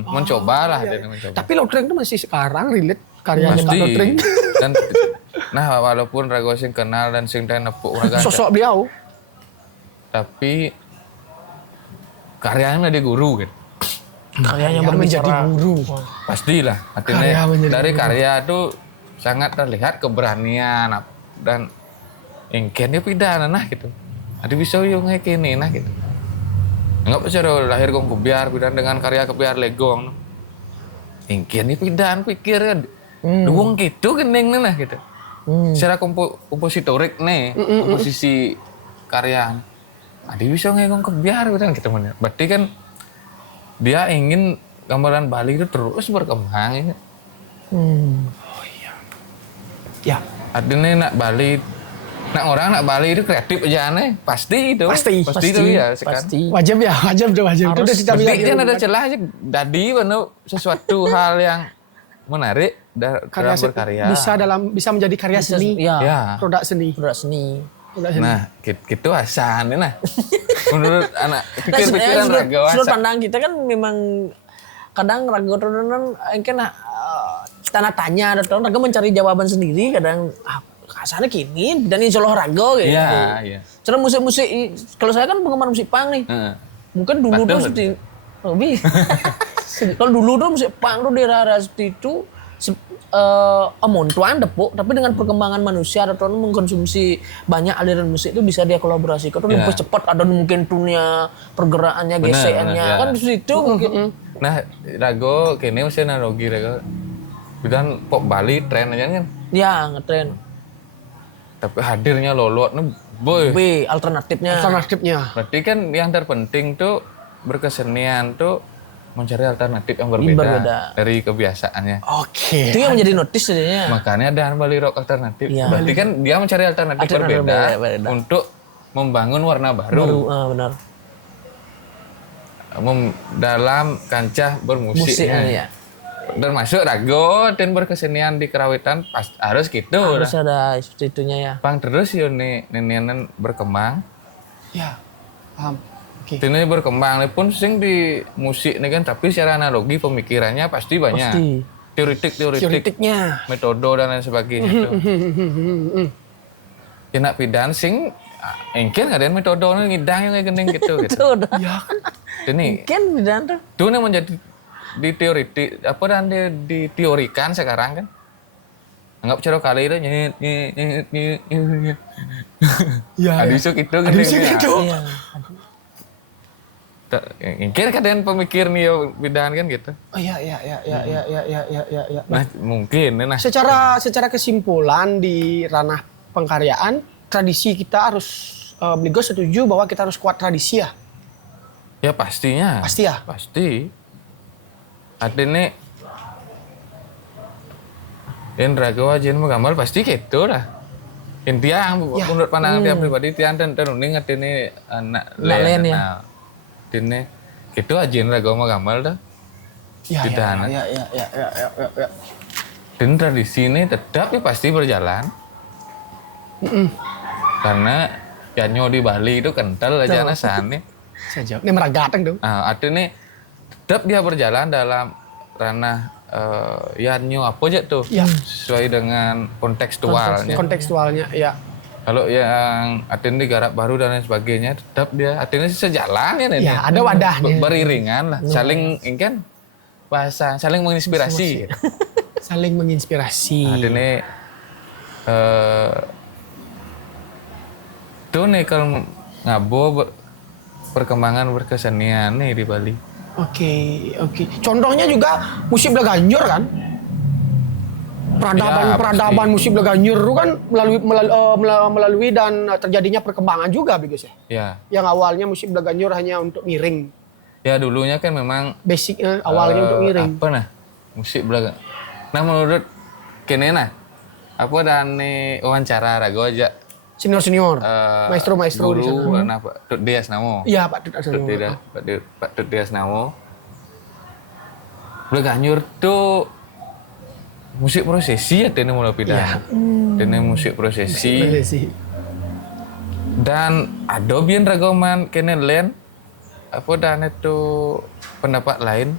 Mencoba lah. Mencoba. Tapi Lotring itu masih sekarang relate karyanya Pak Lotring. Dan nah walaupun raga sing kenal dan sing nepuk raga. Sosok beliau. Tapi karyanya dia guru gitu. Karyanya menjadi guru. Pastilah. Artinya dari karya itu sangat terlihat keberanian dan ingkennya pidana nah gitu. Ada bisa yang kayak gini nah gitu. Enggak percaya lahir gong kebiar pidan dengan karya kebiar legong. Ingkennya pidan pikir kan. Duung gitu gendeng nah gitu. Secara kompositorik nih, komposisi karya. Ada bisa ngegong kebiar pidan gitu mana. Berarti kan dia ingin gambaran Bali itu terus berkembang ya. Oh iya. Ya. Artinya nak orang Bali itu kreatif aja aneh. Pasti itu ya sekarang. Wajib tuh. Itu udah kita bilang. Kan ada celah aja. Jadi sesuatu hal yang menarik dalam berkarya. Bisa menjadi karya seni. Ya. Produk seni. Nah, gitu asalnya nah. Menurut anak pikir-pikiran raga sudut pandang kita kan memang kadang raga kan tanda tanya atau raga mencari jawaban sendiri kadang kasarnya gini dan insya Allah raga gitu. Iya. Cara musik kalau saya kan penggemar musik punk nih. Mungkin dulu tuh seperti kalau dulu tuh musik punk tuh di era seperti itu amontuan depok tapi dengan perkembangan manusia atau mengkonsumsi banyak aliran musik itu bisa dia kolaborasikan atau lebih cepat ada mungkin tunnya pergerakannya gesekannya kan di situ mungkin. Nah rago kini mesti analogi rago bidan pop Bali tren aja kan ya ngetren tapi hadirnya lolot nih boy alternatifnya berarti kan yang terpenting tuh berkesenian tuh mencari alternatif yang berbeda, Berbeda. dari kebiasaannya. Oke. Itu yang menjadi notice jadinya. Makanya ada Bali Rock alternatif. Iya. Berarti kan dia mencari alternatif Alternatif berbeda berbeda. untuk membangun warna baru, Benar. dalam kancah bermusiknya. Musiknya ya. Termasuk rago dan berkesenian di kerawitan harus gitu Harus lah. ada seperti itunya ya. Pang terus yo nih nenenan berkembang. Ya, paham. Oke. Ini berkembang pun sing di musik nih kan, tapi secara analogi pemikirannya pasti banyak. Pasti. Teoritik, Teoritiknya. metode dan lain sebagainya. Itu. Kena pidan sing engken ada metode ngidang yang gening gitu. Itu udah. Ya kan. Ini Kan bidan tuh. itu nih menjadi di teoritik apa dan diteorikan sekarang kan. Anggap cara kali itu nyet. Ya. Ada isu gitu kan. Ada isu gitu. Iya. Mungkin kadang pemikir nih yo bidan kan gitu. Oh ya. Nah, mungkin nah. Secara kesimpulan di ranah pengkaryaan, tradisi kita harus Bligo setuju bahwa kita harus kuat tradisi ya. Ya pastinya. Pasti ya. Pasti. Artinya yang raga wajan menggambar pasti gitu lah. Intinya Ya. menurut pandangan dia pribadi tiang dan teruning artinya anak Len ya. Nah, artinya gitu aja raga menggambar dah. Ya. Tidak. Ya. Dan tradisi ini tetap ya pasti berjalan. Karena yanyo di Bali itu kental aja nasannya. Saya jawab. Ini meragateng dong. Artinya tetap dia berjalan dalam ranah yanyo apa aja tuh. Ya. Sesuai dengan kontekstualnya. Kontekstualnya ya. Kalau yang artinya digarap baru dan lain sebagainya tetap dia artinya sejalan ya ini. Ya, ada wadahnya. Beriringan lah. Saling ini kan bahasa saling menginspirasi. Gitu. Saling menginspirasi. Artinya itu nih kalau ngabo perkembangan berkesenian nih di Bali. Oke. Contohnya juga musik Blaganjur kan? Peradaban pasti. musik Blaganjur itu kan melalui dan terjadinya perkembangan juga Bigos ya. Ya. Yang awalnya musik Blaganjur hanya untuk ngiring. Ya dulunya kan memang Basicnya awalnya untuk ngiring. Apa nah? Musik belaga. Nah menurut kene nah apa dan wawancara rago aja Senior, maestro di sana. guru karena Pak Tut Dias Namo. Iya Pak Tut Pak Tut Dias Namo. Blaganjur tuh musik prosesi ya dene mulai pindah. Dene musik prosesi. Dan ada bian ragoman kene len apa dan itu pendapat lain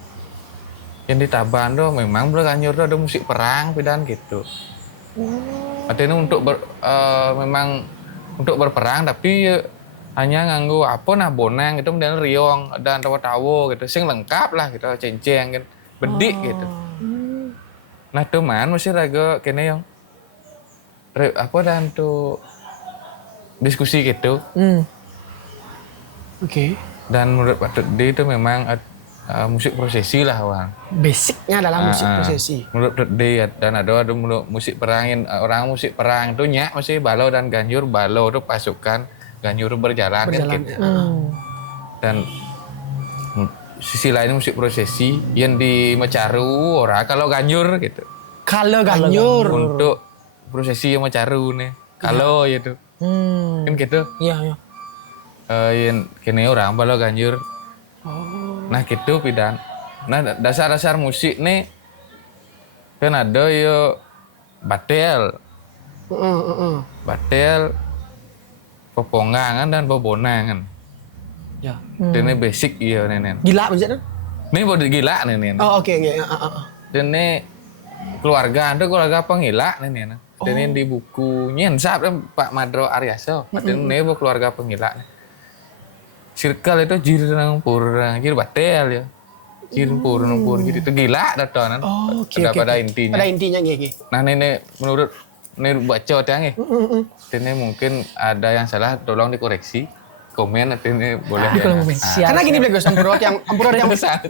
yang ditaban tuh memang Blaganjur tuh ada musik perang pidan gitu. Artinya memang untuk berperang tapi hanya nganggo apa nah bonang gitu dan riong dan tawa-tawa gitu sing lengkap lah gitu cenceng gitu bedik gitu. Nah teman mesti raga kene yang apa dan tuh diskusi gitu. Oke. Dan menurut Pak Tudi itu memang musik prosesi lah Wan. Basicnya adalah musik prosesi. Menurut Tudi dan ada musik perangin orang musik perang itu nyak mesti balau dan ganjur balau itu pasukan ganjur berjalan. Kan gitu. Dan sisi lain musik prosesi yang di Mecaru orang kalau ganjur gitu. Kalau ganjur. Untuk prosesi yang Mecaru nih. Kalau gitu. Kan gitu. Iya. Yang kini orang balau ganjur. Nah gitu pidan. Nah dasar-dasar musik nih kan ada yo batel, batel, pepongangan dan bobonangan. Ya. Ini basic iya nenen. Gila maksudnya? Ini bodi gila nenen. Oh oke. Ini keluarga pengila nenen. Dan ini di buku nyensap Pak Madro Aryaso. Ini keluarga pengila. Circle itu jirang-pur, jir batel ya. Jirang-pur gitu. Itu gila datonan. Oh, oke. Pada intinya. Pada intinya nggih. Nah ini menurut ini baca tanya. Ini mungkin ada yang salah tolong dikoreksi. Komen ini boleh Karena gini Blegos, ambrot yang besar.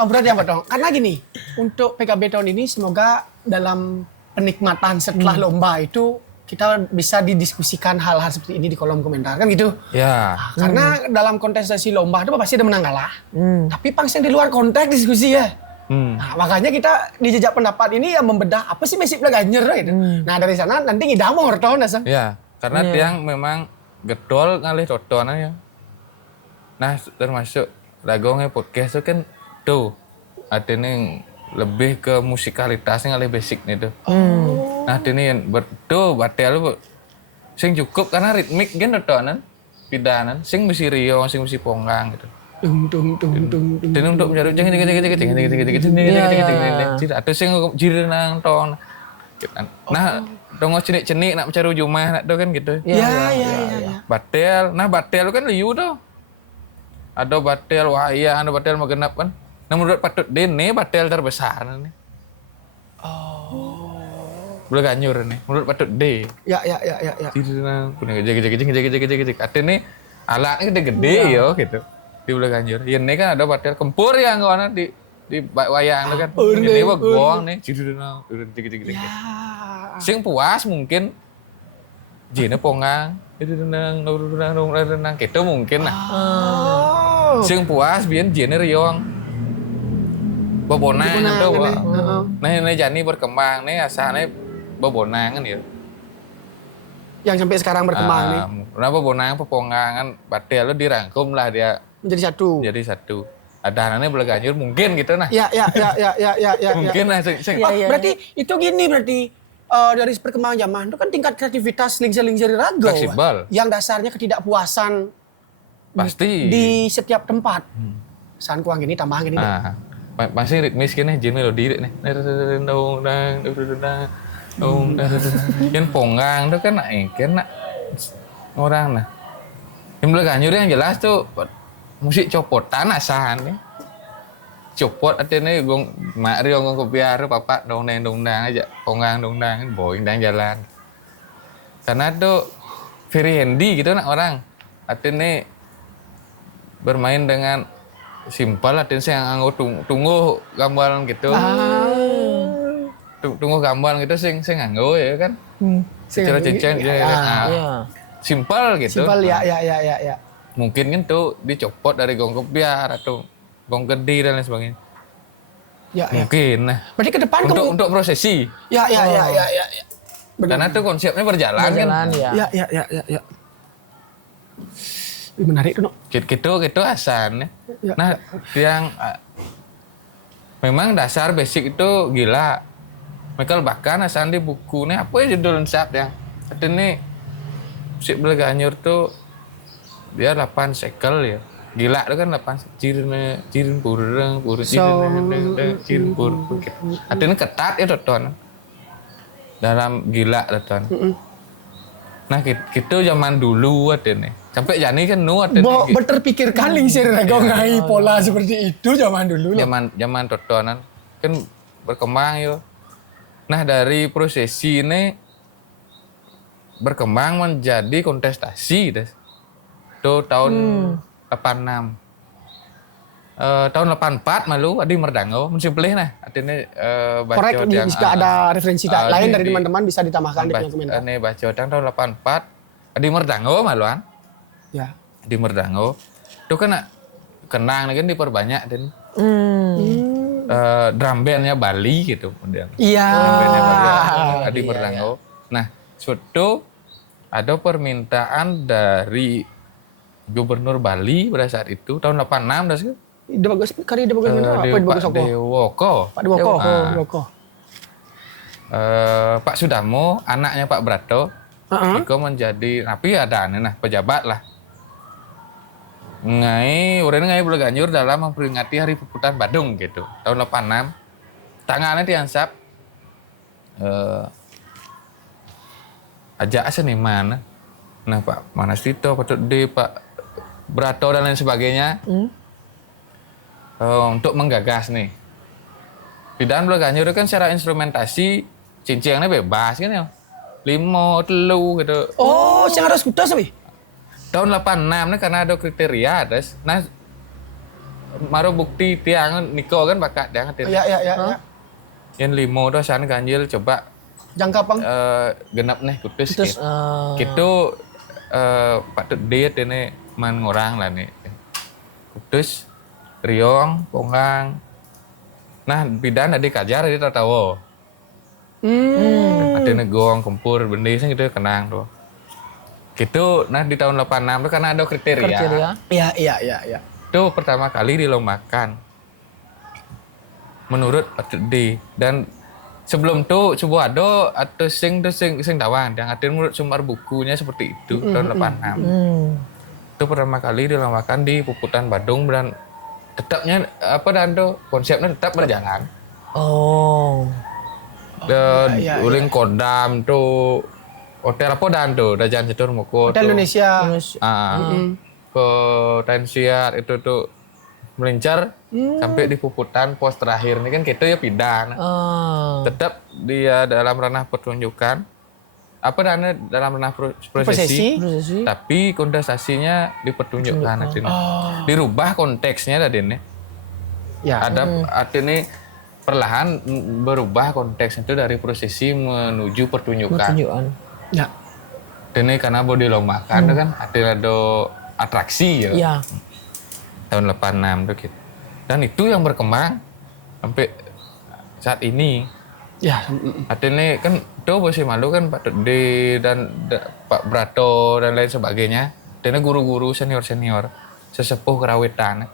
ambrot yang betul. Karena gini, untuk PKB tahun ini semoga dalam penikmatan setelah lomba itu kita bisa didiskusikan hal-hal seperti ini di kolom komentar kan gitu. Ya. Karena dalam kontestasi lomba itu pasti ada menang kalah. Tapi pangs yang di luar konteks diskusi ya. Nah, makanya kita di jejak pendapat ini ya membedah apa sih basic Ganjar gitu. Nah, dari sana nanti ngidamor tau nasa. Ya, karena tiang memang getol ngalih totonan ya. Nah, termasuk lagongnya podcast itu kan tuh artinya lebih ke musikalitasnya ngalih basic nih tuh. Nah, ini bertuh batel bu. Sing cukup karena ritmik kan totonan pidanan, sing mesti rio, sing mesti ponggang gitu. Dan untuk mencari atau sing jirir nang ton. Nah, dongo cenik-cenik nak mencari jumah nak tuh kan gitu. Ya. Batel, nah batel kan liu tuh. Ada batel wayang, ada batel magenap kan. Nah menurut Patut Dene batel terbesar nih. Ganjur nih, menurut Patut D. Ya. Jirir nang, punya gede. Artinya alatnya gede-gede yo gitu. Di Ganjur. Ini kan ada batel kempur yang mana di wayang kan. Ini bagong nih, jirir nang, gede. Sing puas mungkin jene pongang, renang gitu mungkin nah. Sing puas biyen jene riong. Bobonang atau nah ini jani berkembang nih asalnya bobonang kan ya. Yang sampai sekarang berkembang nih. Nah bobonang pepongangan batel lo dirangkum lah dia Menjadi satu. jadi satu. Ada anaknya Ganjur mungkin gitu nah. Ya. Mungkin lah sing. Berarti itu gini berarti dari perkembangan zaman itu kan tingkat kreativitas lingsir-lingsir raga. Fleksibel. Yang dasarnya ketidakpuasan Pasti. di setiap tempat. San kuang gini tambahan gini. Pasti ritmis kene jin melodi nih. Yang ponggang tuh kan kena orang nah. Yang Ganjur yang jelas tuh musik copotan asahan nih. Copot artinya gong mak rio gong kopiar papa dongdang aja ponggang dongdang boing dan jalan. Karena tuh very handy gitu nak orang. Artinya bermain dengan simpel artinya yang anggo tunggu gambaran gitu. Tunggu gambaran gitu sing anggo ya kan. Secara cincin simpel gitu. Simpel ya. Mungkin kan tuh dicopot dari gong kopiar atau gong gede dan lain sebagainya. Ya. Mungkin nah. Berarti ke depan Untuk prosesi. Ya. Karena tuh konsepnya berjalan kan. Ya. Menarik tuh, Gitu asan. Ya. Nah, yang memang dasar basic itu gila. Michael bahkan asan di bukunya apa ya judul lengkap yang artinya musik Ganjur tuh dia 8 sekel ya. Gila itu kan 8 jirin pureng jirin pureng. Artinya ketat ya ton. Dalam gila ton. Nah gitu zaman dulu artinya. Sampai jani kan berterpikirkan lingsir raga ngai pola seperti itu zaman dulu. Zaman totonan kan berkembang yo. Nah dari prosesi ini berkembang menjadi kontestasi des. Itu tahun 86. Tahun 84 malu Adi Merdango mesti pilih nah artinya baca korek yang jika ada referensi lain dari teman-teman bisa ditambahkan di kolom komentar. Ini baca tahun 84 Adi Merdango maluan. Ya. Di Merdango itu kan kenang kan diperbanyak dan drum bandnya Bali gitu kemudian. Iya. Drum bandnya Bali Adi Merdango. Nah suatu ada permintaan dari Gubernur Bali pada saat itu tahun 86 dah sih. Ide bagus kali ide bagus apa ide bagus Pak Dewoko. Pak Dewoko. Pak Sudamo anaknya Pak Brato. Iko menjadi tapi ada nah pejabat lah. Ngai Ganjur dalam memperingati Hari Perputaran Badung gitu. Tahun 86 tangannya diansap ajak seniman. Nah Pak Manastito, Patut D, Pak Brato dan lain sebagainya untuk menggagas nih. Di dalam Ganjur kan secara instrumentasi cincingnya bebas kan ya. 5, 3 gitu. Oh, sing harus kuda sih. Tahun 86 nih karena ada kriteria terus. Nah maro bukti tiang Niko kan bakat dia. Ya. Yang 5 dosan Ganjil coba Jangka pang. Genap nih kutus Terus gitu patut dia ini man ngorang lah nih kutus riong pongang nah bidan ada kajar dia tak tahu ada negong kempur bendi sih gitu kenang tuh gitu nah di tahun 86 tuh karena ada kriteria. Iya. Itu pertama kali dilombakan menurut patut di dan sebelum itu coba ada atau sing tawang yang ada menurut sumber bukunya seperti itu tahun 86. Itu pertama kali dilombakan di Puputan Badung dan tetapnya dan tuh konsepnya tetap berjalan. Oh. Dan uling kodam tuh hotel apa dan tuh Rajan Catur Moko Hotel Indonesia. ke Tensiar itu tuh melincar sampai di Puputan pos terakhir ini kan gitu ya pindah. Tetap dia dalam ranah pertunjukan dalam ranah prosesi. Tapi kontestasinya dipertunjukkan dirubah konteksnya tadi nih ada artinya perlahan berubah konteks itu dari prosesi menuju pertunjukan Ya. ini karena bodi lombakan kan ada atraksi ya. Tahun 86 tuh gitu. Dan itu yang berkembang sampai saat ini. Ya. Artinya kan tuh Bosi Malu kan Pak Tede dan Pak Brato dan lain sebagainya. Artinya guru-guru senior-senior sesepuh kerawitan.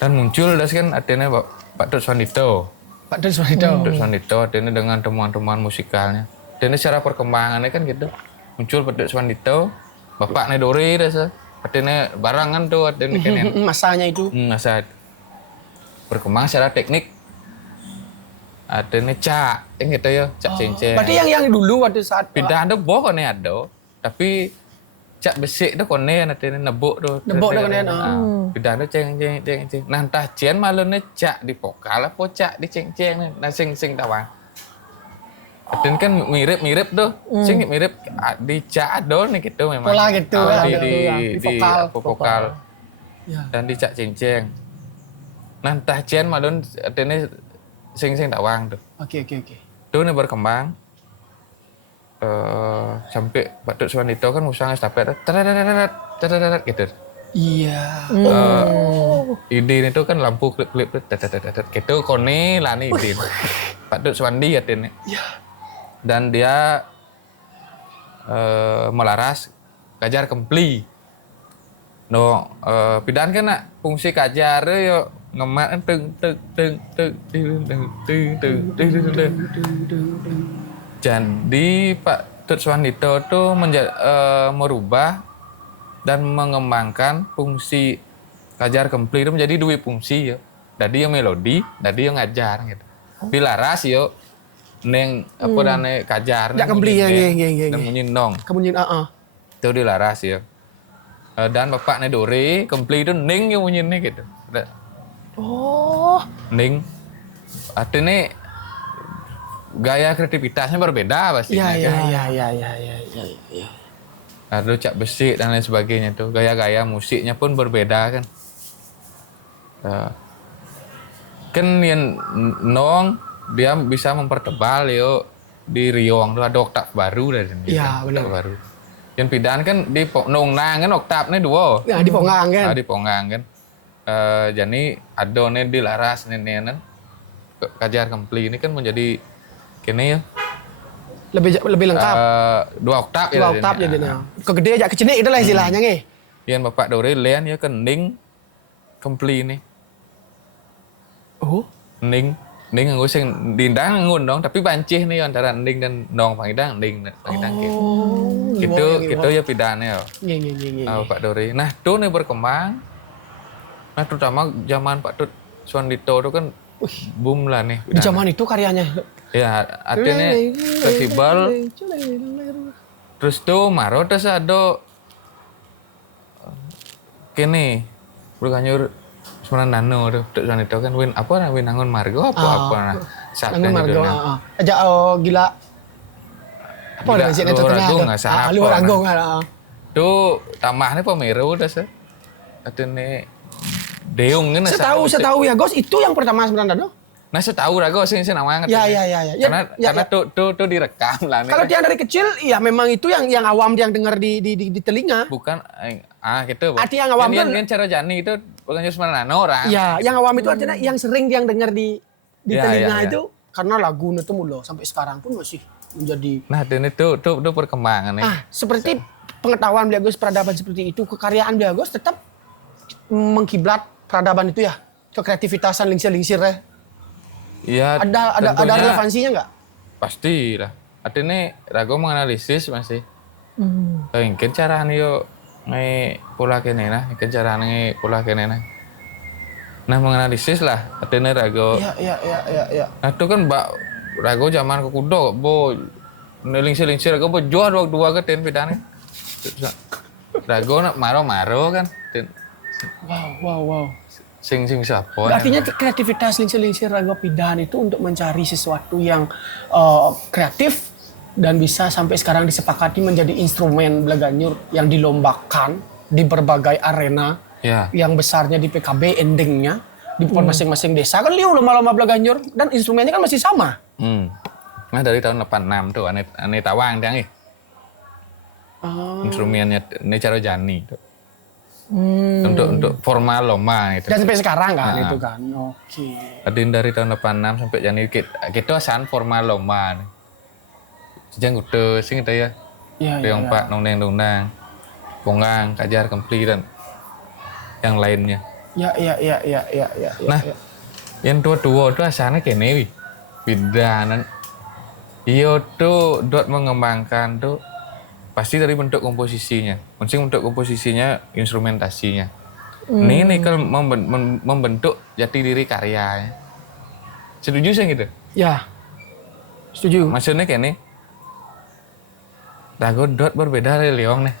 Dan muncul kan artinya Pak Dut Swandito. Pak Dut Swandito artinya dengan temuan-temuan musikalnya. Artinya secara perkembangannya kan gitu. Muncul Pak Dut Swandito, Bapak Nedori artinya barangan tuh artinya kan masanya itu. Masa berkembang secara teknik. Artinya cak, gitu ya, cak cincin. Berarti yang dulu waktu saat pindah ada boh kone ada, tapi cak besi tuh kone artinya nebuk tuh. Nebuk tuh kone. Pindah ada ceng. Nah entah cian malunnya cak di pokal apa cak di ceng. Nah sing tawang. Dan kan mirip tuh, sing mirip di cak ada nih gitu memang. Pola gitu di vokal. Ya. Dan di cak cincin. Nah entah cian malun artinya sing tawang tuh. Oke. Itu nih berkembang sampai Pak Dut Swandito kan musang estafet gitu. Iya. Idin itu kan lampu klip gitu kone lani Idin. Pak Dut Swandi ya ini. Iya. Dan dia melaras kajar kempli. No, pidan kan nak fungsi kajar yo ngemat teng. Jadi Pak Dut Swandito tuh merubah dan mengembangkan fungsi kajar kempli itu menjadi dua fungsi ya. Tadi yang melodi, tadi yang ngajar gitu. Pilaras yo neng dan kajar Ya kempli ya. Dan menyindong. Kemudian Itu dilaras ya. Dan Bapak Nedore kempli itu neng yang bunyinya gitu. Oh. Neng. Artinya gaya kreativitasnya berbeda pastinya. Iya. Ada cak besi dan lain sebagainya tuh. Gaya-gaya musiknya pun berbeda kan. Kan yang nong dia bisa mempertebal yo di riong tuh ada oktav baru dari sini. Iya, benar. Baru. Yang pidan kan di nong kan oktavnya dua. Ya di Pongang kan. Di Pongang kan. Jadi adone di laras nenenan kajar kempli ini kan menjadi kini ya. Lebih lengkap. 2 oktav ya. 2 oktav jadinya. Kegede aja kecil itu lah istilahnya nge. Yang Bapak Dore lian ya kening kempli ini. Oh. Ning nganggo sing dindang ngundong tapi bancih nih antara ning dan nong pangidang ning pangidang gitu ya pidane ya. Pak Dore. Nah, itu nih berkembang. Nah, terutama zaman Pak Dut Swandito itu kan boom lah nih. Di zaman itu karyanya. Ya, artinya fleksibel. Terus tuh maro terus ada kene berkanyur sebenarnya nano tuh Swandito kan win nangun margo apa nah nangun margo aja gila apa ada sih itu tengah luar agung tuh tambahnya pemeru terus artinya deung kan setahu ya Gos itu yang pertama sebenarnya Nah setahu rago sing awang. Ya. Karena tuh direkam lah. Kalau yang dari kecil, ya memang itu yang awam yang dengar di telinga. Bukan gitu. Arti yang awam yang tuh- cara jani itu bukan cuma mana orang. Ya, yang awam itu artinya yang sering yang dengar di Ya, telinga ya. itu karena lagu itu mulu sampai sekarang pun masih menjadi. Nah ini tuh perkembangan ya. Seperti pengetahuan Beliagos peradaban seperti itu, kekaryaan Beliagos tetap mengkiblat peradaban itu ya, ke kreativitasan lingsir-lingsir ya. Iya. Ada tentunya relevansinya nggak? Pasti lah. Artinya rago menganalisis masih. Mungkin cara yo ngai pola kene nah, mungkin cara ngai pola kene nah. Nah menganalisis lah, artinya rago. Iya. Nah itu kan rago zaman ke kudo, bo lingsir rago bo jual dua ke ten pedane. Rago nak maro kan. Wow. Sing siapa? Artinya kreativitas lingsir-lingsir Rago Pidan itu untuk mencari sesuatu yang kreatif dan bisa sampai sekarang disepakati menjadi instrumen Blaganyur yang dilombakan di berbagai arena Ya. yang besarnya di PKB, endingnya di masing-masing desa kan liu lomba-lomba Blaganyur dan instrumennya kan masih sama. Nah dari tahun 86 tuh aneh tawang dia nih. Instrumennya ini cara jani tuh. Untuk formal lomba itu. Dan sampai sekarang kan Nah. itu kan. Oke. Adin dari tahun 86 sampai jani kita asan formal lomba nih. Sejang udah sing kita ya. Iya. Yang Pak Nondeng, Pongang, Kajar, Kempli dan yang lainnya. Ya. Nah, yang tua-tua itu asalnya kene wi. Bidanan. Iyo tuh dot mengembangkan tuh pasti dari bentuk komposisinya. Mungkin bentuk komposisinya, instrumentasinya. Ini kalau membentuk jati diri karyanya. Setuju sih gitu? Ya. Setuju. Maksudnya kayak nih. Rago dot berbeda dari Leong nih.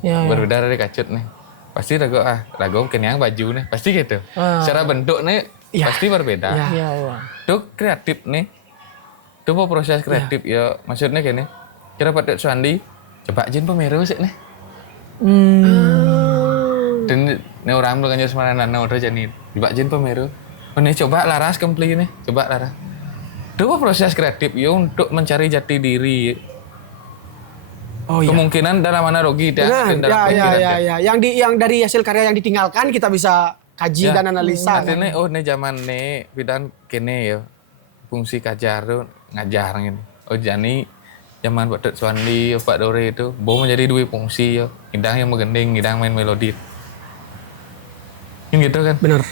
Ya. Berbeda dari Kacut nih. Pasti rago kenyang baju nih. Pasti gitu. Secara bentuk nih pasti berbeda. Iya. Itu kreatif nih. Itu proses kreatif ya. Maksudnya kayak nih. Kira Pak Suandi coba jin pemeru sih nih. Dan ini orang belakangnya semana udah jadi coba jin pemeru. Oh nih coba laras Kempli nih. Coba laras. Itu proses kreatif ya untuk mencari jati diri. Oh iya. Kemungkinan dalam mana rugi Benar. dan dalam pemikiran dia. Ya. Yang dari hasil karya yang ditinggalkan kita bisa kaji Ya, dan analisa. artinya nih zaman nih bidan kene ya fungsi kajar tuh ngajar gitu. Oh jani zaman Pak Suandi, Pak Dore itu bo menjadi dua fungsi ya. Hidang yang menggending, hidang main melodi. Yang gitu kan. Benar.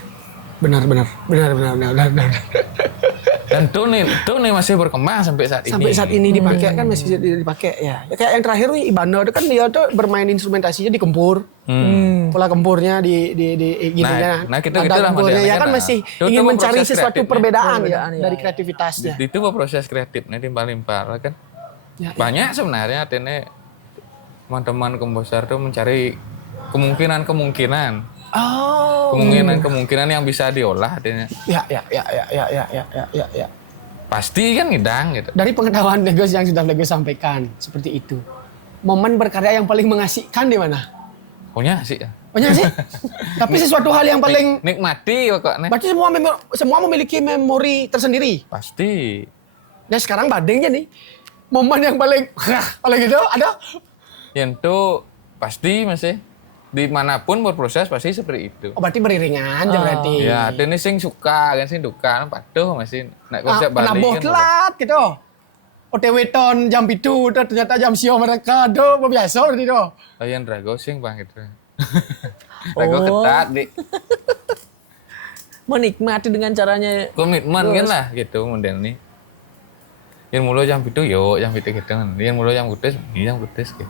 Dan tuh nih masih berkembang sampai saat ini. Sampai saat ini dipakai kan masih dipakai ya. Kayak yang terakhir nih Ibano itu kan dia tuh bermain instrumentasinya di kempur. Pola kempurnya di gini ya. nah, kita Nada gitu lah kempurnya ya modelnya, kan nah. masih Itu ingin tuh mencari proses sesuatu kreatifnya. perbedaan ya Perbedaan, dari ya. kreativitasnya. Itu proses kreatifnya timpal-timpal kan. Ya. Banyak sebenarnya artinya teman-teman komposer tuh mencari kemungkinan Oh. kemungkinan yang bisa diolah artinya. Ya. Pasti kan ngidang gitu. Dari pengetahuan Legos yang sudah Legos sampaikan seperti itu. Momen berkarya yang paling mengasihkan di mana? Punya sih. Banyak sih. Tapi sesuatu hal yang paling Nikmati pokoknya. berarti semua memiliki memori tersendiri. Pasti. Nah sekarang bandingnya nih. Momen yang paling gitu ada? Yang itu pasti masih dimanapun berproses pasti seperti itu. Oh, berarti beriringan aja berarti. Ya, ada nih sing suka kan sing duka, patuh masih nak konsep Bali penabuh kan. telat gitu. OTW ton jam itu ternyata jam sio mereka do biasa berarti do. Layan Drago sing bang gitu. Drago ketat di Menikmati dengan caranya. komitmen kan lah gitu model nih. Yang mulu jam itu yo, jam itu gitu kan. Yang mulu jam kudes gitu.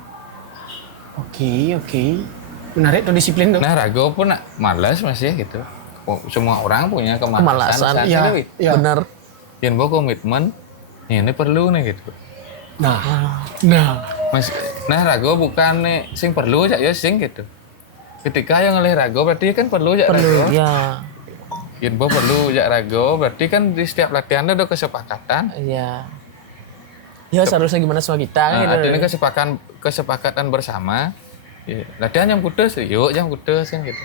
Oke. Menarik tuh disiplin tuh. Nah, Rago pun nak malas masih gitu. Semua orang punya Kemalasan, saat iya. itu, Iya. Benar. yang bawa komitmen, ini perlu nih gitu. Nah. Nah Rago bukan nih sing perlu aja ya sing gitu. Ketika yang oleh Rago berarti kan perlu aja Rago. Ya. Yang bawa perlu aja Rago berarti kan di setiap latihan ada kesepakatan. Iya. Ya seharusnya gimana sama kita Nah, gitu. artinya kesepakatan bersama. Ya, latihan jam putus, yuk jam putus kan gitu.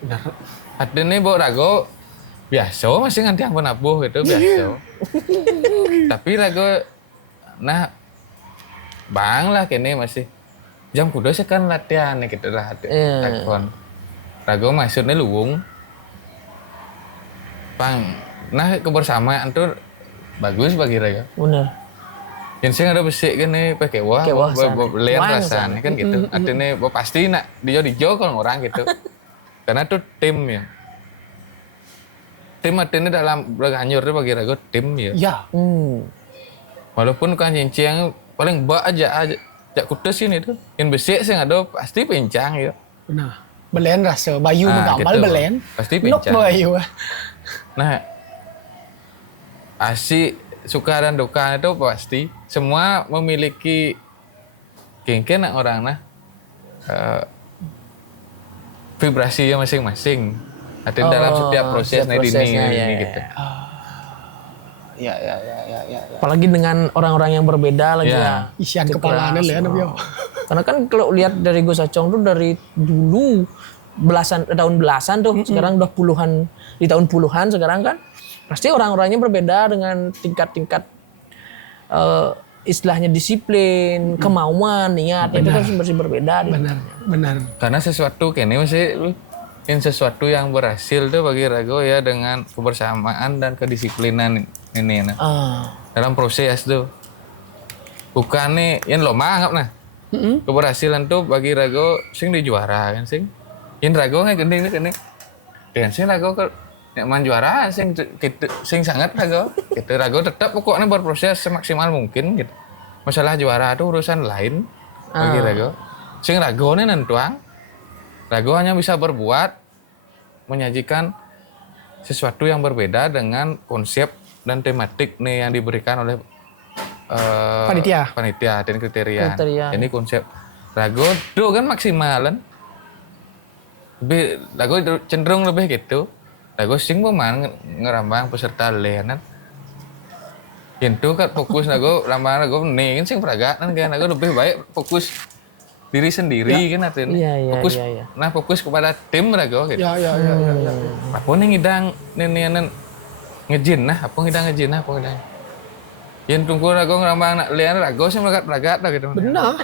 Benar. Artinya bawa Rago biasa masih nganti yang penabuh gitu biasa. Tapi rago nah bang lah kene masih jam kudu kan latihan gitu lah takon. Rago maksudnya luwung. Bang, nah kebersamaan tuh bagus bagi rago. Bener. Yang sing ada besik kan nih pakai wah belian rasanya kan gitu. Artinya pasti nak dia kalau orang gitu. Karena tuh tim ya. Tim artinya dalam berganyur tuh bagi rago tim ya. Ya. Walaupun kan cincang paling mbak aja kutus ini tuh. Yang besik sih ada pasti pincang ya. Benar. Belen rasa bayu menggambar gitu. belen. Pasti Nok pincang. bayu. Nah, asik suka dan duka itu pasti semua memiliki kengken orang nah vibrasinya masing-masing. Artinya dalam setiap prosesnya ini gitu. Ya. Apalagi dengan orang-orang yang berbeda lagi Ya. ya. Isian Itu kepalanya keras. lah ya Nabi. Karena kan kalau lihat dari Gus Acong tuh dari dulu tahun belasan tuh, sekarang udah puluhan, di tahun puluhan sekarang kan. Pasti orang-orangnya berbeda dengan tingkat-tingkat istilahnya disiplin, kemauan, niat, itu kan masih berbeda. Benar. Karena sesuatu kini masih sesuatu yang berhasil tuh bagi rago ya dengan kebersamaan dan kedisiplinan ini nah. Dalam proses tuh. Bukan nih yang lo anggap nah. Keberhasilan tuh bagi rago sing di juara kan sing. Yang rago nggak gending nih. Dan sing rago nek man juara sing gitu, sing sangat rago. Gitu rago tetap pokoknya berproses semaksimal mungkin gitu. Masalah juara itu urusan lain bagi rago. Sing rago nih nentuang. Rago hanya bisa berbuat menyajikan sesuatu yang berbeda dengan konsep dan tematik nih yang diberikan oleh panitia dan kriteria. Ini konsep rago itu kan maksimalan. Rago cenderung lebih gitu. Rago sing pemain ngerambang peserta lehanan. Itu kan fokus rago rambang rago nih kan sing peragatan kan rago lebih baik fokus diri sendiri kan artinya. Fokus nah fokus kepada tim rago gitu. Ya. Apa nih ngidang nenenan ngejin nah, apa ngidang. Yang tunggu rago ngerambang nak lian rago sih melagat lah gitu. Benar.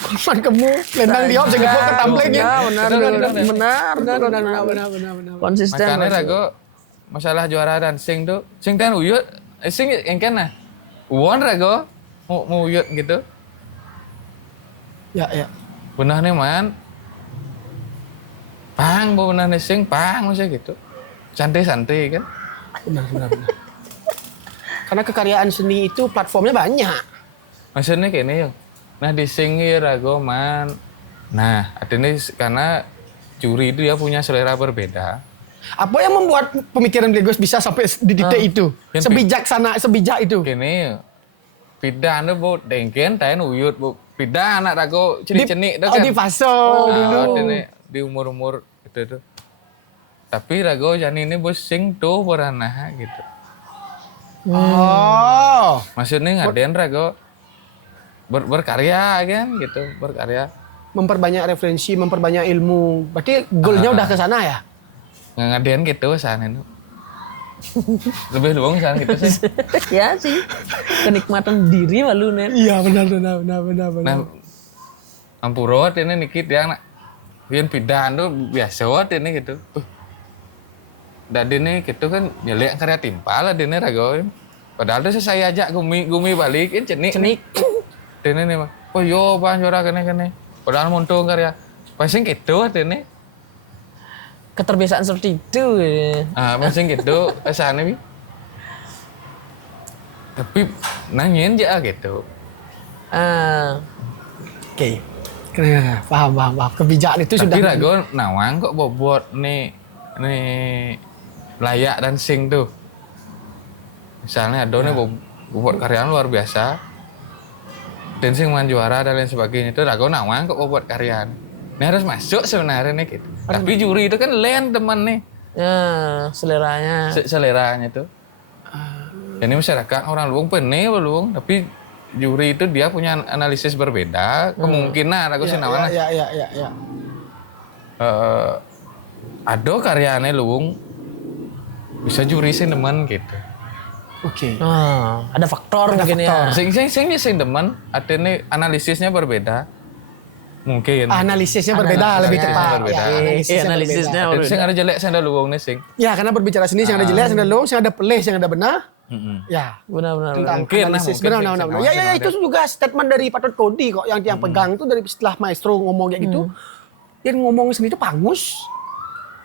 Kapan kamu lendang diop sing kepok ketampleng ya. Benar. Konsisten. Makanya rago masalah juara dan sing tuh sing tan uyut sing engken nah. Uwan rago mau uyut gitu. Ya. Benar nih man. Pang benar nih sing pang maksudnya gitu. Santai-santai kan. Benar. Karena kekaryaan seni itu platformnya banyak. Maksudnya kayak ini yang. Nah di sini rago man. Nah artinya karena juri itu dia punya selera berbeda. Apa yang membuat pemikiran Glegos bisa sampai di titik itu? Sebijak itu. Kini pidan tuh bu dengken tayan uyut bu pidan anak rago cenik-cenik tuh kan. Di fase dulu. Di umur-umur itu tuh. Tapi rago jani ini bos sing tuh peranah gitu. Oh. Maksudnya ngadain rago berkarya kan gitu, berkarya. Memperbanyak referensi, memperbanyak ilmu. Berarti goalnya udah ke sana ya? Ngadain gitu sana itu. Lebih doang sana gitu sih. Ya sih. Kenikmatan diri malu nen. Iya benar. Nah, ampurot ini nikit yang nak bikin pidan tuh biasa banget ini gitu. Dadi nih gitu kan nyelek karya timpal lah dini rago. Padahal tuh saya ajak gumi balikin cenik. Dini nih mah. Oh yo bang juara kene. Padahal muntung karya. Pasing gitu dini. Keterbiasaan seperti itu. Pasing gitu kesana bi. Tapi nanyain aja gitu. Oke. Paham. Kebijakan itu sudah. Tapi rago nawang kok bobot nih layak dan sing tuh. Misalnya ada nih bobot karyaan luar biasa. Dan sing man juara dan lain sebagainya itu rago nawang kok bobot karyaan. Ini harus masuk sebenarnya nih gitu. Tapi juri itu kan lain teman nih. Ya, seleranya. Seleranya tuh. Ini masyarakat orang luang penih luang, tapi juri itu dia punya analisis berbeda, kemungkinan rago sih nawang. Ya. Ada karyanya luang bisa juri sing demen gitu. Oke. Ada faktor mungkin ya. Sing demen artinya analisisnya berbeda. Mungkin. Analisisnya berbeda, lebih Analisisnya tepat. berbeda. Ya, Analisisnya Artinya sing ada jelek, sing ada luwung nih sing. Ya, karena berbicara seni, yang ada jelek, yang ada luang, yang ada pelih, yang ada benar. Ya, Benar-benar. tentang Mungkin lah, analisis. mungkin Benar, sing benar, benar. sengaja, Ya, sengaja. itu juga statement dari Patut Kodi kok yang pegang itu dari setelah maestro ngomong kayak gitu. Dia ngomong sendiri itu pangus.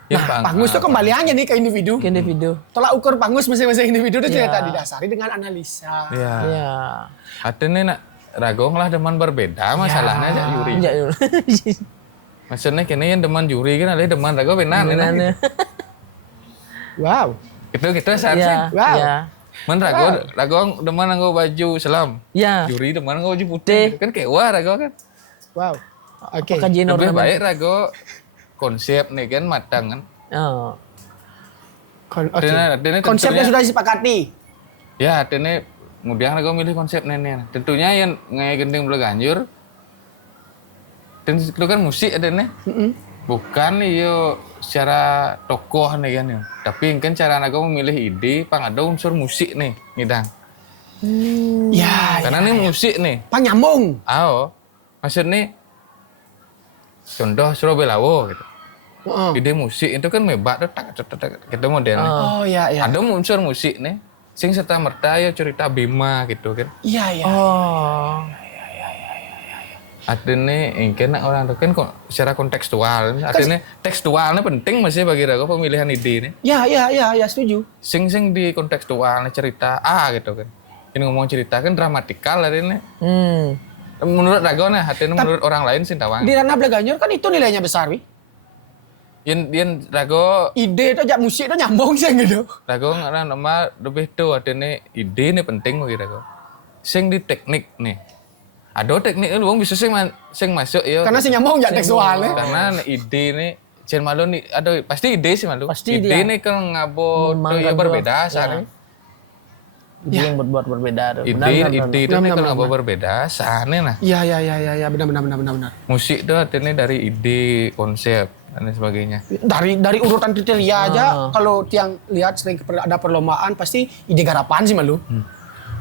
Nah, pangus itu kembali aja nih ke individu. Ke individu. Tolak ukur pangus masing-masing individu itu Iya. ternyata didasari dengan analisa. Iya. Iya. Artinya nak ragong lah demen berbeda masalahnya aja juri. Iya. Maksudnya kini yang demen juri kan ada demen rago benar Benar. Wow. Kita seharusnya. Iya. Wow. Iya. Men ragong demen nganggo baju selam. Iya. Juri demen nganggo baju putih. Kan kayak wah rago kan. Wow. Oke. Kajian Lebih ornamen. baik rago konsep nih kan matang kan. Oh. Oke. Artinya Konsepnya tentunya- sudah disepakati. Ya, artinya kemudian aku milih konsep nenek. Tentunya yang ngayak gending belaganjur. Dan itu kan musik adanya. Bukan iyo secara tokoh nih kan ya. Tapi kan cara aku memilih ide, pang ada unsur musik nih, ngidang. Ya, Karena ini musik nih. Panyambung. Maksudnya contoh Surabaya Lawo gitu. Ide musik itu kan mebak tuh tak gitu modelnya. Oh, ya, ya. Ada unsur musik nih. Sing serta merta ya cerita Bima gitu kan. Iya, iya. Oh. Artinya mungkin orang tuh kan kok secara kontekstual. Artinya tekstualnya penting masih bagi aku pemilihan ide nih. Ya, ya, ya, ya, setuju. Sing di kontekstualnya cerita gitu kan. Ini ngomong cerita kan dramatikal artinya. Menurut Rago nah, artinya menurut orang lain sih tawang. Di ranah Blaganyor kan itu nilainya besar, wi. Yang Rago Ide itu aja musik itu nyambung sih gitu. Rago ngarang nama lebih tuh artinya ide nih penting bagi Rago. Sing di teknik nih. Ada teknik lu bisa sing masuk ya. Karena sih nyambung ya tekstualnya. Karena ide nih Jen malu nih ada pasti ide sih malu. Pasti ide dia. nih kan ngabo Memang ya kan berbeda tuh, sana. Ide yang berbuat berbeda tuh. Ide Benar, ide itu nih kan ngabo berbeda sana nah. Iya, iya, iya, iya, ya, benar, benar, benar, benar, benar. Musik tuh artinya dari ide, konsep dan lain sebagainya. Dari urutan kriteria aja, kalau tiang lihat sering ada perlombaan pasti ide garapan sih malu.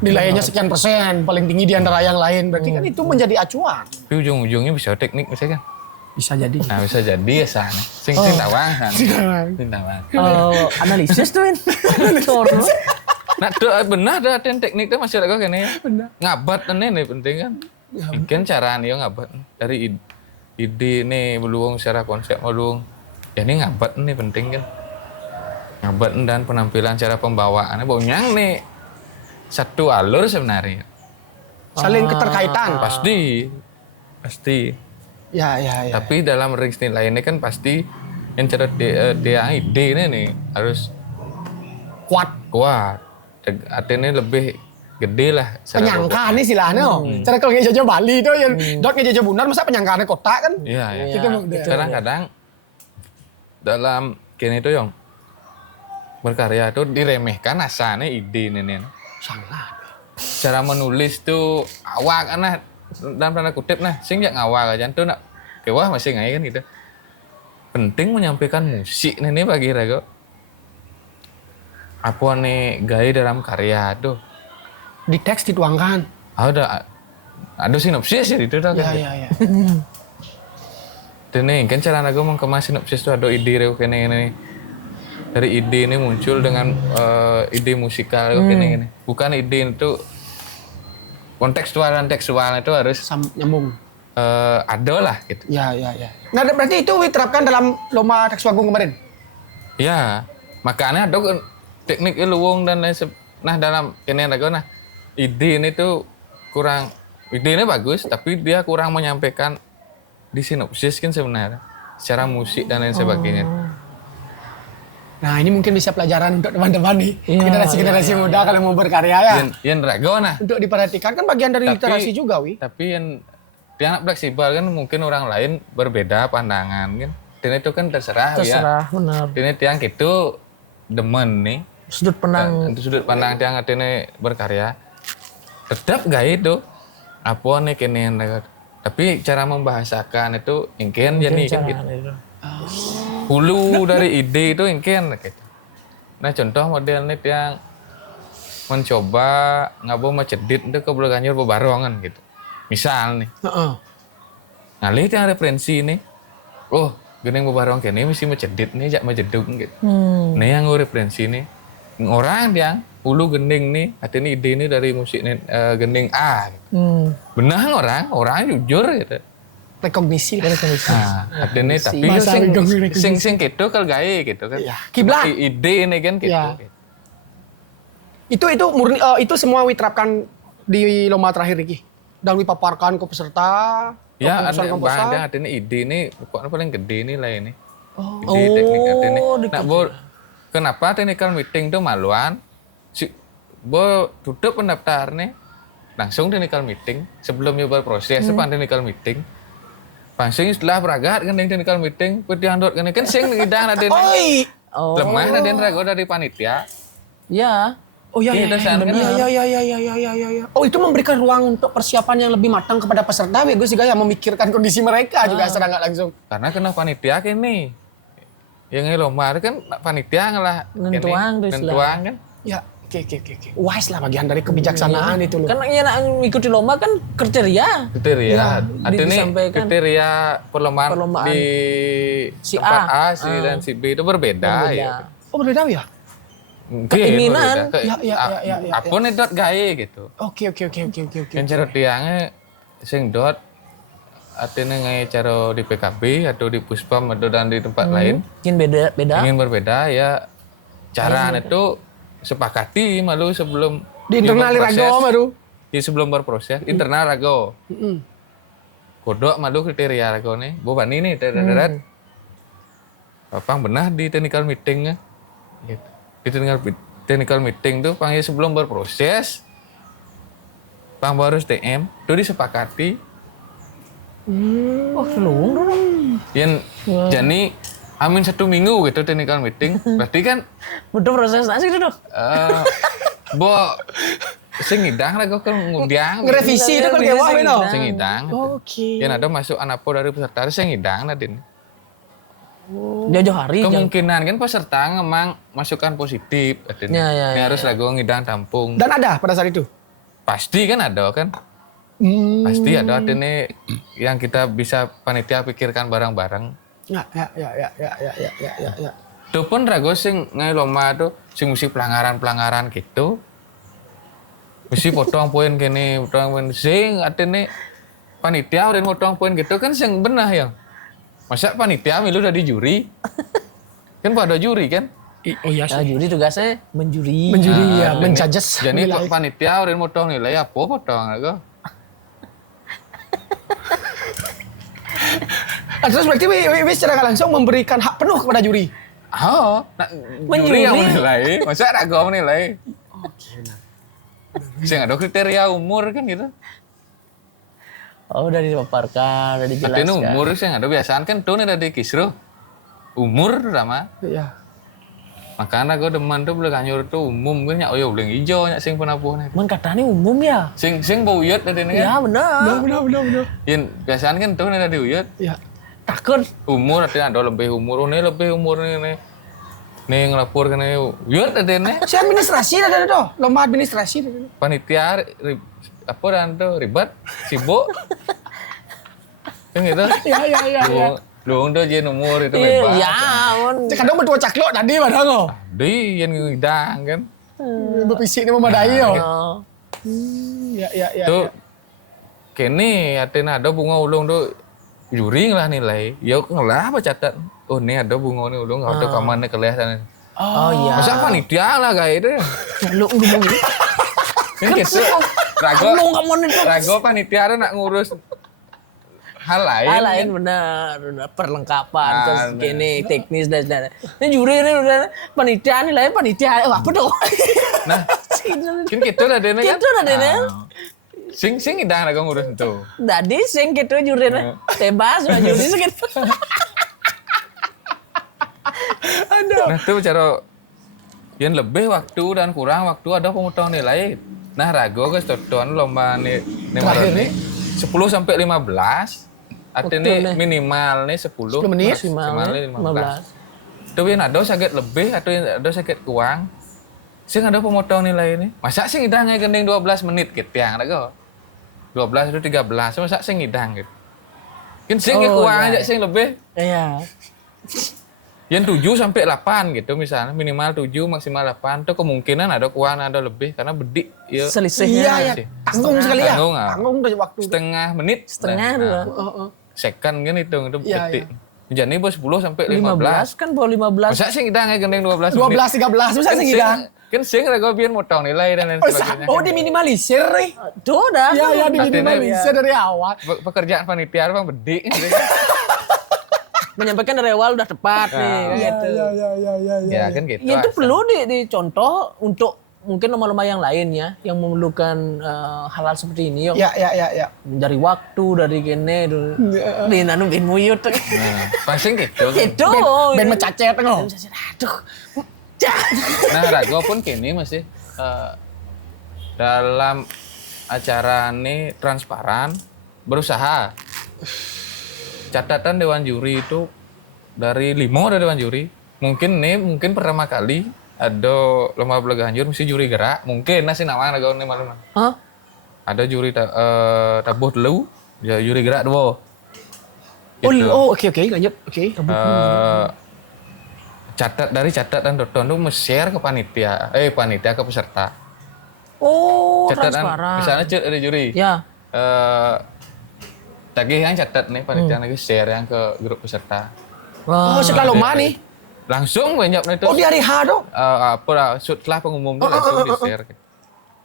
Nilainya sekian persen, paling tinggi di antara yang lain. Berarti kan itu menjadi acuan. Tapi ujung-ujungnya bisa teknik misalnya kan. Bisa jadi. Nah bisa jadi ya sana. Sing tawang sana. Sing tawang. Analisis tuh, Win. Betul. Nah, benar ada teknik itu masih ada kene. Ngabat nih penting kan. Mungkin cara nih ngabat dari ide nih beluang secara konsep beluang. Ya ini ngabat nih penting kan. Ngabat dan penampilan cara pembawaannya bonyang nih satu alur sebenarnya. Saling keterkaitan. Pasti. Ya, ya, ya. Tapi dalam ring nilai ini kan pasti yang cara dia ide ini nih harus kuat. Artinya lebih gede lah. Penyangkaan nih istilahnya. Cara kalau ngejajah Bali itu yang dok ngejajah Bunar masa penyangkaannya kota kan? Iya. Gitu model. Kadang-kadang dalam kini itu yang berkarya itu diremehkan asalnya ide nih. Sangat. Cara menulis tuh awak kan nah dalam tanda kutip nah sing jak ngawak aja tuh nak kewah masih ngai kan gitu. Penting menyampaikan musik nih bagi Rago. Apa nih gaya dalam karya tuh? Di teks dituangkan. Ada sinopsis ya itu kan. Ya, ya, ya. Dan nih kan cara Rago mengemas sinopsis tuh ada ide Rago kene dari ide ini muncul dengan ide musikal gini. Bukan ide itu kontekstual dan tekstual itu harus Nyambung. ada lah gitu. Ya, ya, ya. Nah, berarti itu diterapkan dalam lomba teks wagung kemarin? Ya, makanya ada teknik luwung dan lain nah dalam ini nah ide ini tuh kurang ide ini bagus tapi dia kurang menyampaikan di sinopsis kan sebenarnya secara musik dan lain sebagainya. Nah, ini mungkin bisa pelajaran untuk teman-teman nih. Iya, Generasi-generasi muda kalau mau berkarya ya. Yang Rago nah. Untuk diperhatikan kan bagian dari literasi juga, wi. Tapi yang dia anak fleksibel kan mungkin orang lain berbeda pandangan kan. Dan itu kan terserah ya. Terserah, benar. Ini tiang itu demen nih. Sudut pandang. Sudut pandang tiang ini berkarya. Tetap gak itu. Apa nih kini tapi cara membahasakan itu mungkin jadi kan gitu. Hulu dari ide itu mungkin gitu. Nah contoh model nih yang mencoba ngabo macedit itu ke Bulganyur bebarongan gitu. Misal nih, Heeh. ngalih yang referensi nih, oh gening bebarong kene mesti macedit nih, jak majedung gitu. Nih yang referensi nih, orang yang ulu gending nih, artinya ide ini dari musik nih, gending A. Gitu. Benar orang jujur gitu. Rekognisi lah. Nah, artinya tapi Bahasa rekognisi. sing gitu kalau gaya gitu kan. Iya. Kiblat. Ide ini kan gitu. Iya. Itu murni itu semua diterapkan di lomba terakhir iki. Dan dipaparkan ke peserta. Ya, komposer-komposer. ada artinya ide ini pokoknya paling gede nih lah ini. Oh. Ide teknik artinya. di Nah, kenapa technical meeting tuh maluan? Tutup pendaftar nih. Langsung technical meeting sebelum nyoba proses depan technical meeting. Pangsing setelah beragat kan technical meeting, diandot kan sing ngidang ada Oi. lemah ada rago dari panitia. Ya. Oh iya, Iya, iya, dosen kan. iya. Oh itu memberikan ruang untuk persiapan yang lebih matang kepada peserta, ya Gus juga yang memikirkan kondisi mereka juga secara nggak langsung. Karena kena panitia kini. Yang ngelomar kan panitia ngalah Nentuang tuh istilah. nentuang kan. Ya, oke. Wise lah bagian dari kebijaksanaan itu loh. Kan yang nak mengikuti lomba kan kriteria. Kriteria. Ya, Artinya disampaikan. kriteria perlombaan Perlombaan. di Si tempat A. A, dan si B itu berbeda. Ya. Oh berbeda ya? Keinginan. Ya. Apapun itu gaya gitu. Oke. Yang cara tiangnya sing dot artinya ngai cara di PKB atau di Puspam atau dan di tempat lain Mungkin beda. ingin berbeda ya cara itu sepakati malu sebelum Di internal berproses. rago baru. Di sebelum berproses internal rago kodok malu kriteria rago nih boban ini darat Papang benar di technical meetingnya gitu. Di technical meeting tuh panggil sebelum berproses pang baru TM tuh disepakati Oh, selung dong. yang jadi amin 1 minggu gitu technical meeting berarti kan Udah proses nasi itu dong. bo sing ngidang lah kok ngundang Ngerevisi itu kan kayak wah no. sing ngidang Oke. yang ada masuk anapo dari peserta sing ngidang lah din Jauh hari. kemungkinan kan peserta ngemang masukan positif artinya Ya. ini harus lagu ngidang tampung Dan ada pada saat itu. pasti kan ada kan pasti ada artinya yang kita bisa panitia pikirkan bareng-bareng Ya. itu pun rago sing ngai lomba tuh sing mesti pelanggaran gitu mesti potong poin kene potong poin sing artinya panitia udah potong poin gitu kan sing benar ya masa panitia milu dari juri kan pada juri kan Oh iya. Nah, juri tugasnya menjuri. Menjuri ya, menjudges. jadi nilai. panitia udah potong nilai apa potong rago Terus berarti Wi secara nggak langsung memberikan hak penuh kepada juri. oh nah, juri yang menilai masa rago menilai sing ada kriteria umur kan gitu. Oh, udah dipaparkan, udah dijelaskan. Artinya umur sih ada biasaan kan tuh nih dari kisruh umur sama Iya. makanya gue demen tuh Bulganyur tuh umum kan ya oh ya belum hijau nya sing penapuh nih Man katanya umum ya? sing bauyut dari ini Ya kan benar. Benar. yang biasaan kan tuh nih dari uyut Iya. Takut. umur artinya ada lebih umur nih ngelapor kan nih uyut dari ini Si administrasi ada tuh, lomba administrasi. panitia apa dan tuh ribet sibuk kan gitu Iya. lu udah jadi umur itu bebas Iya, mon. Kadang berdua caklok tadi padahal kok. di yang ngidang kan Berpisik ini memadai yo. Oh. Ya. tuh kini artinya ada bunga ulung tuh juri lah nilai ya ngelah apa catat oh nih ada bunga nih ulung ada kamarnya kelihatan Oh iya. masa panitia lah kayak itu Lu ngomong ini. kan gitu rago Kamu itu. rago panitia ada nak ngurus hal lain Ah, lain benar perlengkapan Ah, terus benar. gini teknis dan ini juri ini udah panitia nih lain panitia apa dong nah kan gitu lah dene kan Gitu lah dene. sing idang rago ngurus itu Jadi sing gitu juri bebas lah juri segitu nah tuh cara yang lebih waktu dan kurang waktu ada pemotongan nilai nah rago guys tonton lomba nih Terakhir nih. 10 sampai 15 artinya Waktu nih. minimal nih 10 menit. maksimal maksimalnya 15 15 Tuh yang ada sakit lebih atau yang ada sakit kurang. Sing ada pemotong nilai ini. Masa sing ngidang gendeng 12 menit gitu yang ada kok. 12 atau 13 masa sing ngidang gitu. Kan sing kurang aja sing lebih. Iya. Yang 7 sampai 8 gitu misalnya, minimal 7 maksimal 8 tuh kemungkinan ada kurang ada lebih karena bedik ya. Selisihnya. Iya. Tanggung sekali ya. Tanggung, Tanggung dari waktu. Setengah menit. Setengah Nah, dulu. second kan hitung itu Iya, detik. Jadi bos 10 sampai 15 15. kan bawa 15. Masa sih kita gendeng 12 12 13 masa sing ngidang. Kan sing rego biar motong nilai dan lain sebagainya. Oh, diminimalisir nih. Tuh dah. Iya, diminimalisir dari awal. Pekerjaan panitia bang bedik. Menyampaikan dari awal udah tepat nih kan gitu. Ya kan gitu. Ya itu perlu dicontoh untuk mungkin lomba-lomba yang lain ya, yang memerlukan hal-hal seperti ini. Yuk. Ya. Dari waktu, dari gini, di nanu bin muyut. Nah, pasti gitu. Itu. Ben mecacet ngoh. Aduh. Nah, Rago pun kini masih dalam acara ini transparan, berusaha. Catatan Dewan Juri itu dari 5 dari Dewan Juri. Mungkin pertama kali ada lomba belaganjur mesti juri gerak. Mungkin nasi nama Rago ini malam. Hah? Ada juri tabuh dulu, ya juri gerak dua. Oke, lanjut. Oke. Catatan Doton tuh share ke panitia ke peserta. Oh, Catatan transparan. misalnya ada juri. Ya. Tagih yang catat nih panitia lagi share yang ke grup peserta. Oh, setelah lomba nih. Langsung banyak itu. Oh, di hari H dong. Setelah pengumuman tuh langsung di share.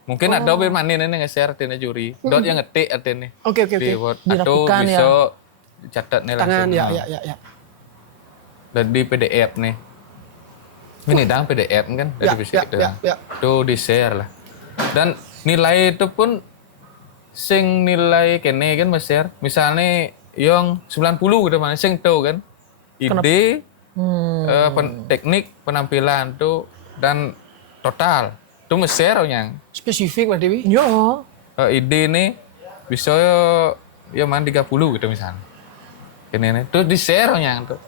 Mungkin ada bir manin ini nge-share artinya juri. Dot yang ngetik artinya. Oke. Di Word. Atau Dirapikan bisa ya. catat nih langsung. Tangan, ya. Dan di PDF nih. Ini dang PDF kan dari fisik itu. Ya. Tuh di share lah. Dan nilai itu pun sing nilai kene kan Mas share. Misalnya yang 90 gitu mana sing tahu kan. Ide, teknik penampilan tuh dan total. Tuh Mas share yang Spesifik berarti, Wi. Yo. ide nih bisa ya man 30 gitu misalnya. Kene nih tuh di share yang tuh.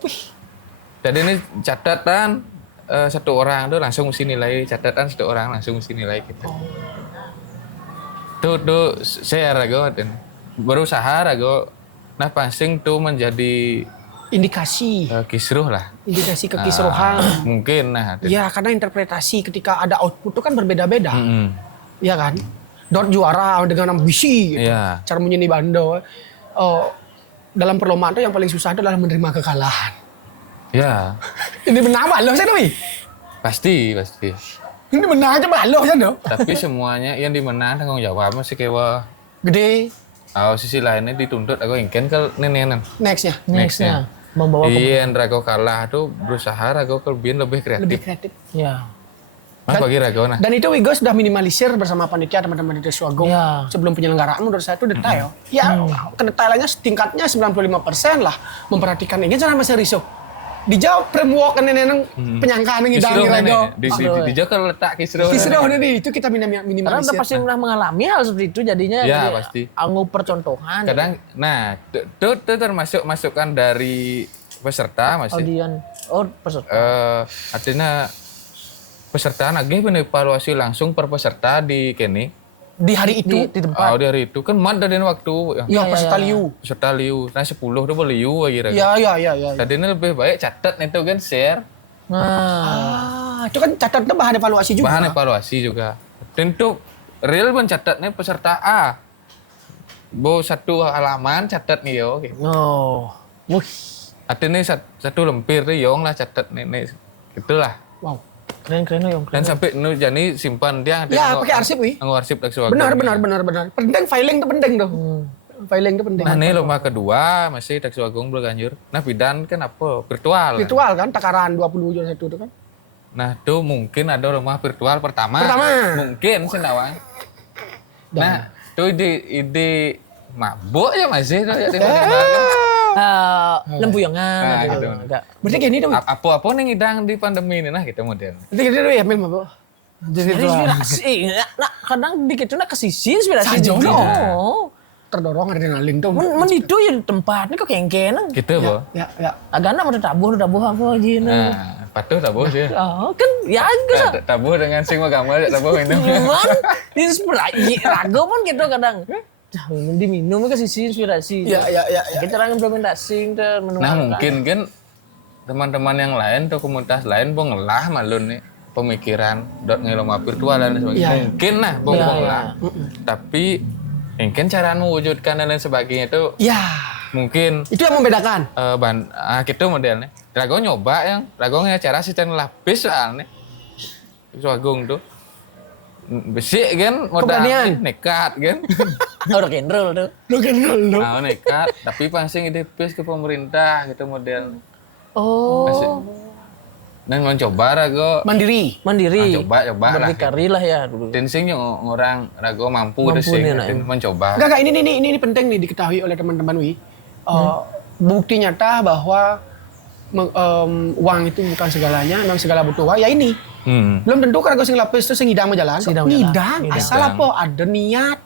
Jadi ini catatan satu orang tuh langsung mesti nilai, catatan satu orang langsung mesti nilai gitu. Tuh share Rago dan berusaha Rago. Nah pancing tuh menjadi Indikasi kisruh lah. Indikasi kekisruhan. Mungkin nah. Ya, karena interpretasi ketika ada output itu kan berbeda-beda. Iya kan? Dot juara dengan ambisi gitu. Iya. Cara menyanyi bando. Dalam perlombaan itu yang paling susah itu adalah menerima kekalahan. Ya, Ini benar baloh saya Wi. pasti. Ini benar aja baloh saya dong. Tapi semuanya yang dimenang tanggung jawab masih kewa. Gede. Sisi lainnya dituntut aku ingin ke nenenan. Nextnya. Nextnya. Membawa Iya, Rago kalah tuh berusaha Rago lebih kreatif. Lebih kreatif. Ya. Mas bagi Rago nah. Dan itu Wigo sudah minimalisir bersama panitia teman-teman di Deswago Ya. sebelum penyelenggaraan menurut saya itu detail. Ya, kedetailannya tingkatnya 95% lah memperhatikan ini jangan masih risau. Dijawab framework kan neneng penyangkaan yang Kisruh hidang Rago. di Joko letak kisruh. Kisruh nih itu kita Karena minimalisir. udah pasti pernah mengalami hal seperti itu jadinya Ya, jadi pasti. anggu percontohan. Kadang, nah, itu termasuk masukan dari peserta masih. Audian. Oh, peserta. Artinya peserta nagih evaluasi langsung per peserta di kene. Di hari itu. Di tempat. Oh, dari itu kan mad dari waktu. Ya, peserta liu. Peserta liu. Nah 10 tuh boleh liu lagi. Ya. Tadi ini lebih baik catat itu kan share. Nah, Itu kan catatnya bahan evaluasi juga. Bahan evaluasi juga. Tentu real mencatatnya peserta A. Satu halaman catat nih yo. Gitu. oh. Wih, Artinya satu lempir nih yong lah catat nih. Gitulah. Wow. keren yang Dan sampai nu jadi simpan dia. Ya, pakai arsip, Wi. Nganggo arsip tak suaka. Benar. Penting filing itu penting tuh. Filing itu penting. Nah, ini lomba kedua masih tak suagung belaganjur. Nah, bidan kan apa? Virtual. Virtual kan takaran 20 itu kan. Nah, tuh mungkin ada rumah virtual pertama. Mungkin Sendawang. Nah, tuh ide mabuk ya masih tuh ya lempuyangan Nah, gitu. gitu. Agak. Berarti gini tuh. Apa nih ngidang di pandemi ini nah gitu model. Berarti gini tuh ya Mil mabuk. Jadi inspirasi, nah, kadang dikit tuh kesisi inspirasi Saja, juga. no. Terdorong adrenalin tuh. Men itu ya tempatnya kok kengkenang. Gitu, Bo. Ya. Agak nak mau tabuh apa aja nah. Nah, patuh tabuh sih. Oh, kan ya gue Tabuh dengan sing gambar tabuh minum. cuman inspirasi rago pun gitu kadang. Dah minum ke sisi inspirasi. Ya. Kita orang implementasi dan Nah mungkin kan teman-teman yang lain atau komunitas lain bong ngelah malun nih pemikiran ngeloma virtual dan sebagainya. Iya. Mungkin lah bong ngelah. Tapi mungkin cara mewujudkan dan lain sebagainya itu Ya, mungkin itu yang membedakan. gitu modelnya. Rago nyoba yang Rago cara sistem lapis soalnya. Agung tuh. Besi kan Keberanian. nekat kan. rock and roll tuh. Nah, nekat tapi pasti ide pis ke pemerintah gitu model. Oh, Dan mencoba Rago Mandiri. mandiri. coba lah. Berdikari lah ya dulu. Dan sing orang Rago mampu Mampu sing nih, nak. mencoba. Enggak, ini penting nih diketahui oleh teman-teman Wi. Bukti nyata bahwa uang itu bukan segalanya, memang segala butuh uang. Ya ini. Belum tentu kan sing lapis itu sing hidang jalan. Sing hidang Ngidang, jalan. asal Ngidang. apa? Ada niat,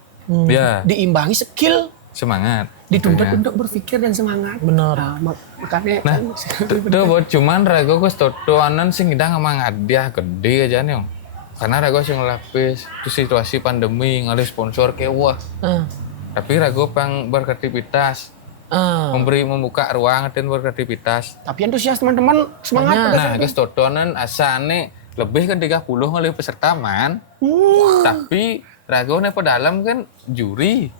Ya, diimbangi skill, semangat. dituntut Tentunya. untuk berpikir dan semangat. Benar. Nah, makanya Nah, kan, tuh buat cuman Rago gue totoanan sing hidang emang dia gede aja nih. Karena Rago sing lapis itu situasi pandemi ngalih sponsor kewah. Tapi Rago pang berkreativitas, membuka ruang dan berkreativitas. tapi antusias teman-teman semangat. Nah, guys totoanan asane lebih kan 30 ngalih peserta man. Tapi Rago nih dalam kan juri.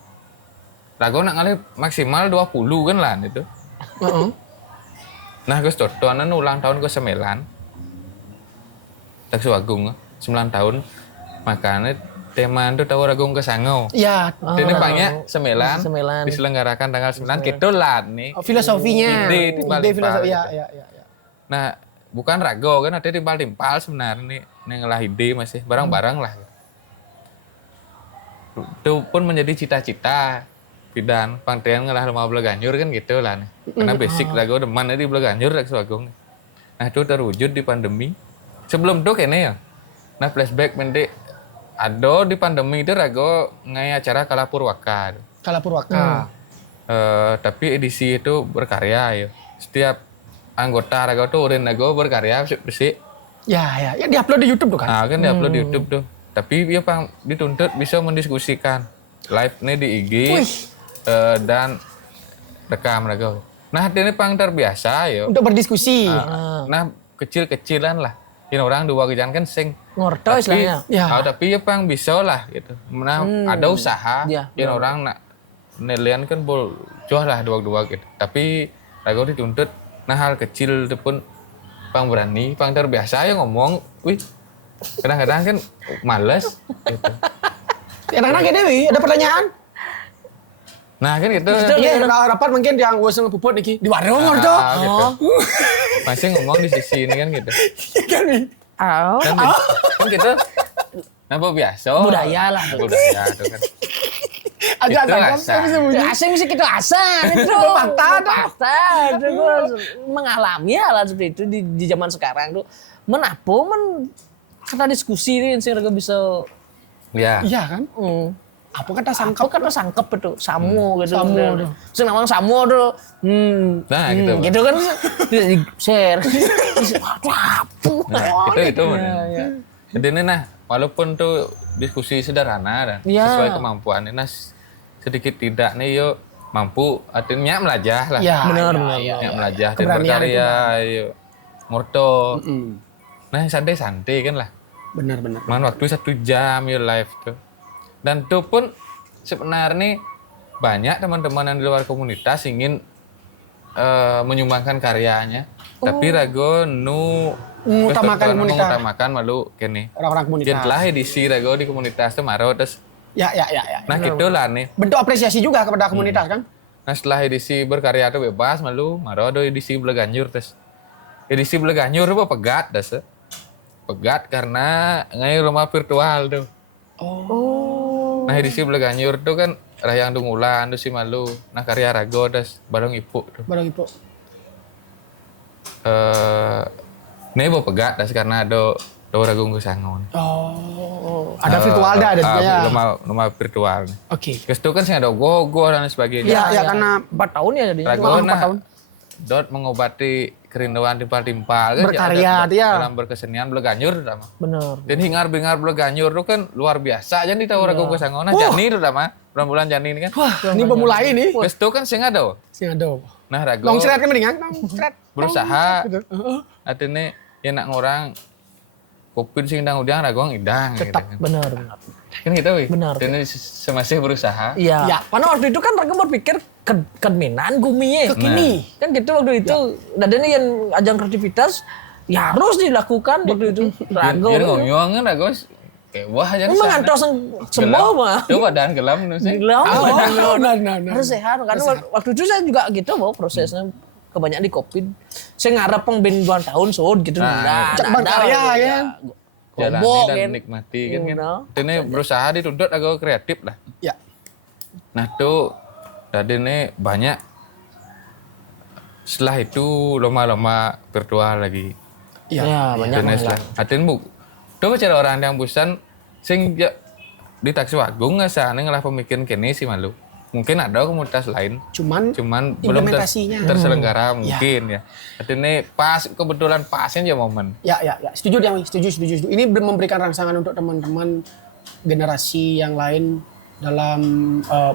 Rago nak ngalih maksimal 20 kan lah itu. Nah, guys totoanan ulang tahun ke 9. Tak Agung 9 tahun. Makanya tema itu tahu Ragung ke Sangau. Ya, Ini pangnya 9 9. diselenggarakan tanggal 9 gitu lah nih. filosofinya. Ide timbal-timbal filosofi. gitu. Ya. Nah, bukan Rago kan ada timpal-timpal sebenarnya nih ngelah ide masih barang-barang lah. Itu pun menjadi cita-cita Pidan pangtian ngelah rumah Bleganjur kan gitu lah nih. Karena basic Rago deman di Bleganjur Rak Agung. Nah, itu terwujud di pandemi. Sebelum itu kayaknya ya. Nah, flashback mendek ada di pandemi itu Rago ngai acara Kalapurwaka. Kala Purwaka. Tapi edisi itu berkarya ya. Setiap anggota Rago tuh urin Rago berkarya bersih. Ya, diupload di YouTube tuh kan. Nah, kan diupload di YouTube tuh. Tapi dia pang dituntut bisa mendiskusikan live nih di IG dan rekam Rago. Nah, ini pang terbiasa ya. Untuk berdiskusi. Nah, kecil-kecilan lah. Ini orang dua kejan kan sing. Ngorto istilahnya. Ya. Tapi ya pang bisa lah gitu. Nah, ada usaha. Ya, Ini orang nak nelayan kan bol jual lah dua-dua gitu. Tapi Rago dituntut. Nah, hal kecil itu pun pang berani, pang terbiasa ya ngomong. Wih, kadang-kadang kan males gitu. Enak-enak gini, Wi. Ada pertanyaan? Nah, kan gitu. Iya, rapat mungkin yang gue sama puput nih di warung gitu. Gitu. Masih ngomong di sisi ini kan gitu. Iya kan, Wi? Kan gitu. Apa biasa? Budaya lah. Budaya itu kan. Agak Itu tangkap rasa. tapi sembunyi. Asing mesti kita asan itu. Fakta itu gue mengalami hal seperti itu di zaman sekarang tuh. Menapo kata diskusi ini sih mereka bisa Ya. Iya kan? Apa kata sangkep sangkap? kan sangkep itu samu gitu. Samu Dan- tuh. Terus namanya samu tuh. Nah, gitu. Gitu kan di share. Nah, itu bener. Jadi ini nah, walaupun tuh diskusi sederhana dan Ya. sesuai kemampuan nah sedikit tidak nih yuk mampu artinya melajah lah. Ya, Benar, ya, benar. ya. Ya, melajah dan Keberanian berkarya yuk. Murto. Mm. Nah, santai-santai kan lah. Benar. Man waktu 1 jam yuk live tuh. Dan itu pun sebenarnya banyak teman-teman yang di luar komunitas ingin menyumbangkan karyanya. Tapi Rago Mengutamakan komunitas. mengutamakan malu kene. Orang-orang komunitas. Yang telah edisi Rago di komunitas itu maro terus. Ya. Nah gitu lah nih. Bentuk apresiasi juga kepada komunitas kan? Nah setelah edisi berkarya itu bebas malu maro ada edisi Bleganjur terus. Edisi Bleganjur itu pegat das. Pegat karena ngai rumah virtual tuh. Nah edisi Bleganjur tuh kan Rahyang Dungulan tuh si malu. Nah karya Rago das bareng ibu tuh. Barang itu. Ini bawa pegat das karena ada Ragung Sangon. Oh, ada virtual dah ada juga ya. Rumah virtual. Oke. Terus itu kan sih ada go dan sebagainya. Ya, karena 4 tahun ya jadinya. Rago 4 tahun. Dot mengobati kerinduan timpal-timpal kan. Berkarya dia. Dalam berkesenian Beleganyur terutama. Bener. Dan hingar-bingar Beleganyur itu kan luar biasa. Jadi tahu ragu ke Sangona. Jani terutama. Bulan Jani ini kan. Wah, ini memulai nih. Wes itu kan sing ada. Sing ada. Nah ragu Longsret kan mendingan. Longsret. berusaha. Artinya ya nak ngorang kopin sing ndang udang ragu idang. Tetap. Gitu kan. Bener. Kan gitu wih. Benar. Dan ini semasih berusaha. Iya. Ya. Karena waktu itu kan mereka berpikir kemenan guminya. Kekini. Kan gitu waktu itu. Dan ini yang ajang kreativitas ya harus dilakukan waktu itu. Rago. Jadi ngomong kan ragu wah aja Memang antos semua mah. Coba dan gelam nu sih. Gelap. Nah. Harus sehat. Karena waktu itu saya juga gitu mau prosesnya kebanyakan di COVID. Saya ngarep pengben 2 tahun sud gitu. Nah, cek berkarya kan. Jalani Gobok, dan kan. nikmati kan. Iya. Ini berusaha dituntut agak kreatif lah. Ya. Nah tuh tadi ini banyak. Setelah itu lama-lama virtual lagi. Iya. Ya, banyak Dan setelah hatin bu. Tuh cara orang yang busan sing di taksi wagung nggak sah ngelah pemikiran kini sih malu. Mungkin ada komunitas lain. Cuman belum implementasinya. terselenggara mungkin ya. Artinya pas kebetulan pasnya aja momen. Ya. Setuju dia, setuju. Ini memberikan rangsangan untuk teman-teman generasi yang lain dalam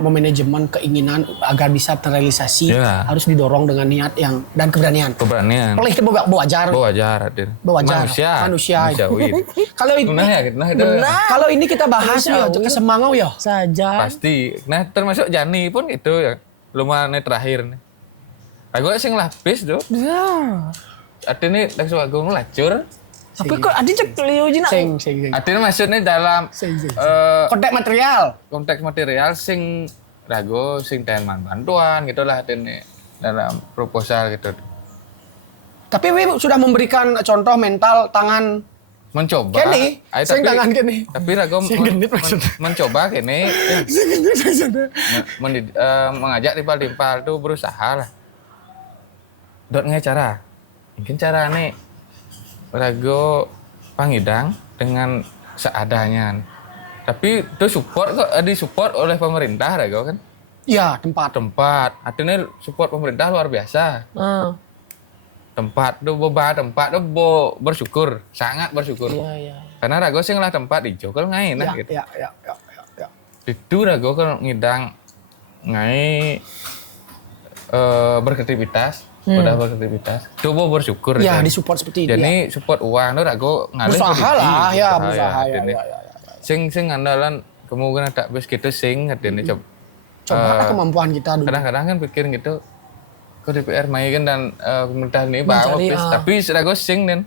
memanajemen keinginan agar bisa terrealisasi. Ya. Harus didorong dengan niat yang dan keberanian. Keberanian. Pelih itu wajar. Wajar Adin. Wajar. Manusia. Manusiawi. Kalau ini Nah ya, kalau ini kita bahas ya, kesemangau ya. saja. pasti. Nah termasuk Jani pun itu ya. Lumayan terakhir nih. Aku sing lapis tuh. Ya. Artinya taksi wagung lacur. Tapi kok Adi cek liu jina. Sing. Artinya maksudnya dalam Sing. eh, Konteks material. konteks material sing rago sing teman bantuan gitulah artinya dalam proposal gitu. Tapi Wi sudah memberikan contoh mental tangan Mencoba. Kenny, sing tangan Kenny. Tapi rago Sing genit maksudnya. mencoba kene ya, Sing maksudnya. mengajak timpal-timpal tuh berusaha lah. Dot nge cara. Mungkin cara nih rago pangidang dengan seadanya. Tapi itu support kok disupport oleh pemerintah rago kan. Ya, tempat. Artinya support pemerintah luar biasa. Ah. Tempat tuh bersyukur, sangat bersyukur. Iya. Karena rago sing lah tempat di Jogol ngai nah gitu. Ya. Itu rago kan ngidang ngai berkreativitas, udah berkreativitas. Coba bersyukur. Ya, kan. disupport seperti itu. Jadi support uang tuh rago ngalih Berusaha lah, ya, berusaha ya. Artinya, Sing andalan kemungkinan tak bis gitu sing artinya coba. Coba kemampuan kita dulu. Kadang-kadang kan pikir gitu ke DPR main kan dan pemerintah ini Mencari, bawa tapi rago sing nen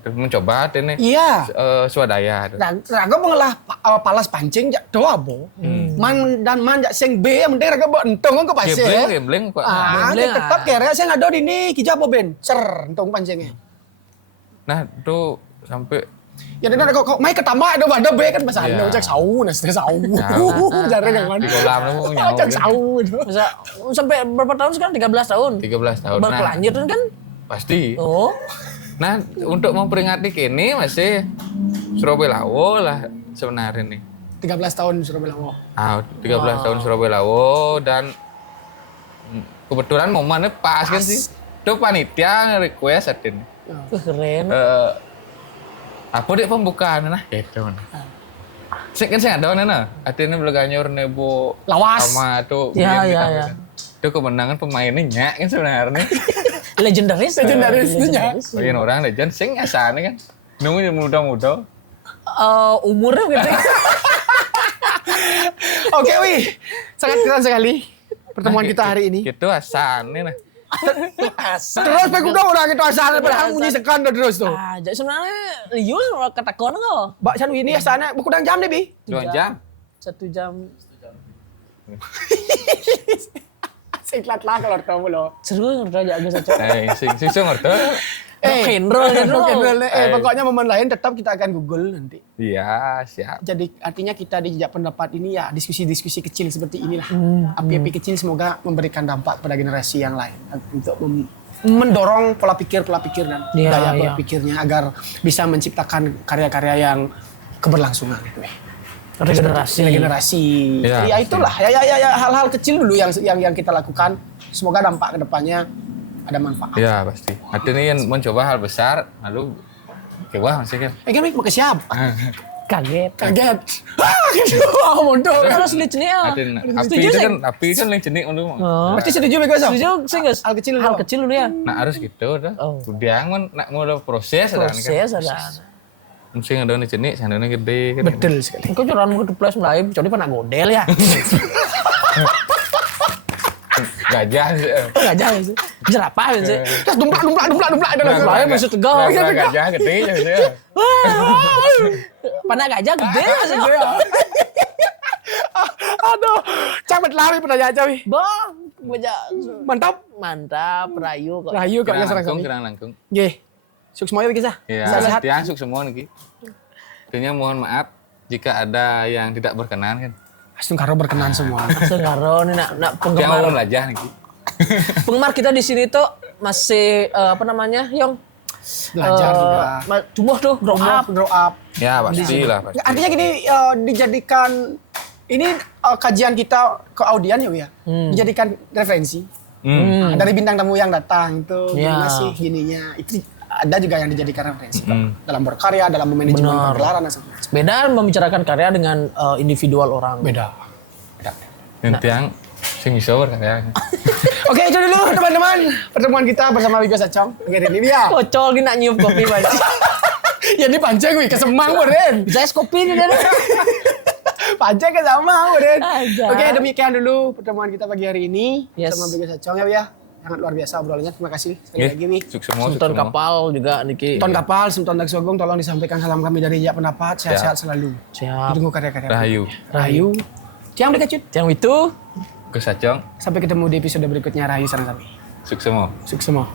mencoba ini Iya. swadaya. Raga mengelah palas pancing jak doa bo. Man jak sing B yang penting raga bawa entong kan ke pasir. Gambling kok. Gambling, Tetap kira saya ngado di ini kijab bo ben. Cer entong pancingnya. Nah, tuh sampai Ya dan kok mai ketama ada B kan bahasa Iya. Anda cek sau nah sau. Jarang kan man. di kolam lu nyawa. Cek sau itu. Masa sampai berapa tahun sekarang? 13 tahun. 13 tahun. Nah, Berkelanjutan kan? pasti. Oh. Nah, untuk memperingati kini masih Surabaya Lawo lah sebenarnya nih. 13 tahun Surabaya Lawo. 13 tahun Surabaya Lawo dan kebetulan momennya pas kan sih. Tuh panitia nge-request Adin. Keren. Apa dek pembukaan nah gitu mana. Kan saya ada mana Adin Beleganyur nebo Lawas. sama tuh Ya, William ya, kita, ya. kan. Tuh kemenangan pemainnya nyak kan sebenarnya. Legendaris. Legendarisnya. Bagian orang legend sing asane kan. Nunggu muda-muda. Umurnya gitu. Oke, Wi. Sangat keren sekali pertemuan kita hari ini. Gitu asane nah. Terus aku udah orang itu asal padahal bunyi sekan terus tuh. Ah, jadi sebenarnya Lius ketakon kok. Mbak Sanu ini asana berkurang jam deh, Bi. 2 jam. 1 jam. Siklat lah kalau kamu lo. Seru udah jago saja. Sing ngerti. Rock'n'roll kan lo. Pokoknya momen lain tetap kita akan Google nanti. Iya, siap. Jadi artinya kita di jejak pendapat ini ya diskusi-diskusi kecil seperti inilah. Api-api kecil semoga memberikan dampak pada generasi yang lain untuk mendorong pola pikir dan Iya, gaya iya. berpikirnya agar bisa menciptakan karya-karya yang keberlangsungan. Regenerasi. Regenerasi. Ya, Ya itulah ya hal-hal kecil dulu yang kita lakukan. Semoga dampak kedepannya ada manfaat. Ya pasti. Artinya yang mencoba hal besar, lalu wah masih kan. Kan mau ke siapa? Kaget. Kaget. Aku mundur. Terus lihat nih ya. Api itu kan, api kan yang jenik dulu. Pasti setuju bego so. Setuju sih guys. Hal kecil dulu. Hal kecil dulu ya. Nah harus gitu dah. Oh. Udah kan nak mulai proses kan. Proses ada. Mesti ada nih jenik, ada nih gede kan. Betul sekali. Engkau curang ke duplas mulai, kecuali pernah godel ya. Gajah sih. Gajah sih. Jerapah sih. Terus dumplak. Saya masih tegal. Gajah gede gitu ya. Panah gajah gede masih gue. Aduh, cepet lari pertanyaan cawi. Bang, gajah. Mantap. Rayu kok. Rayu kok ya serang kami. Kirang langkung. Nggih. Sukses semuanya kisah. Ya, Sehat. tiang sukses semua nih. Tentunya mohon maaf jika ada yang tidak berkenan kan. Astung karo berkenan semua. Sengkaro nih nak Jangan penggemar. belajar nih. Penggemar kita di sini tuh masih apa namanya, Yong? Belajar juga. Tumbuh tuh, grow up. Grow up. Ya pastilah pasti. Artinya gini dijadikan ini kajian kita ke audien ya, dijadikan referensi. Dari bintang tamu yang datang itu gimana Ya. sih gininya. Itu ada juga yang dijadikan referensi dalam berkarya, dalam memanajemen Benar. pergelaran dan sebagainya. Beda membicarakan karya dengan individual orang. Beda. Yang tiang sing bisa berkarya. Oke, itu dulu teman-teman pertemuan kita bersama Wigo Sacong. Oke, ini dia. Kocol gini nak nyium kopi banyak. Ya ini pancing wih kesemang Boden. Bisa es kopi nih kan. Pancing ke sama Boden. Aja. Oke, demikian dulu pertemuan kita pagi hari ini Yes. sama Wigo Sacong ya. Sangat luar biasa obrolannya. Terima kasih sekali lagi nih. Sukses semua. Sultan kapal juga Niki. Sultan Kapal, Sultan Dagsogong, tolong disampaikan salam kami dari Ya Pendapat. Sehat-sehat selalu. Siap. Ditunggu karya-karya. Rahayu. Rahayu. Tiang dekat. Yang itu Kesacong. Sampai ketemu di episode berikutnya Rahayu sarang kami. Sukses semua. Sukses semua.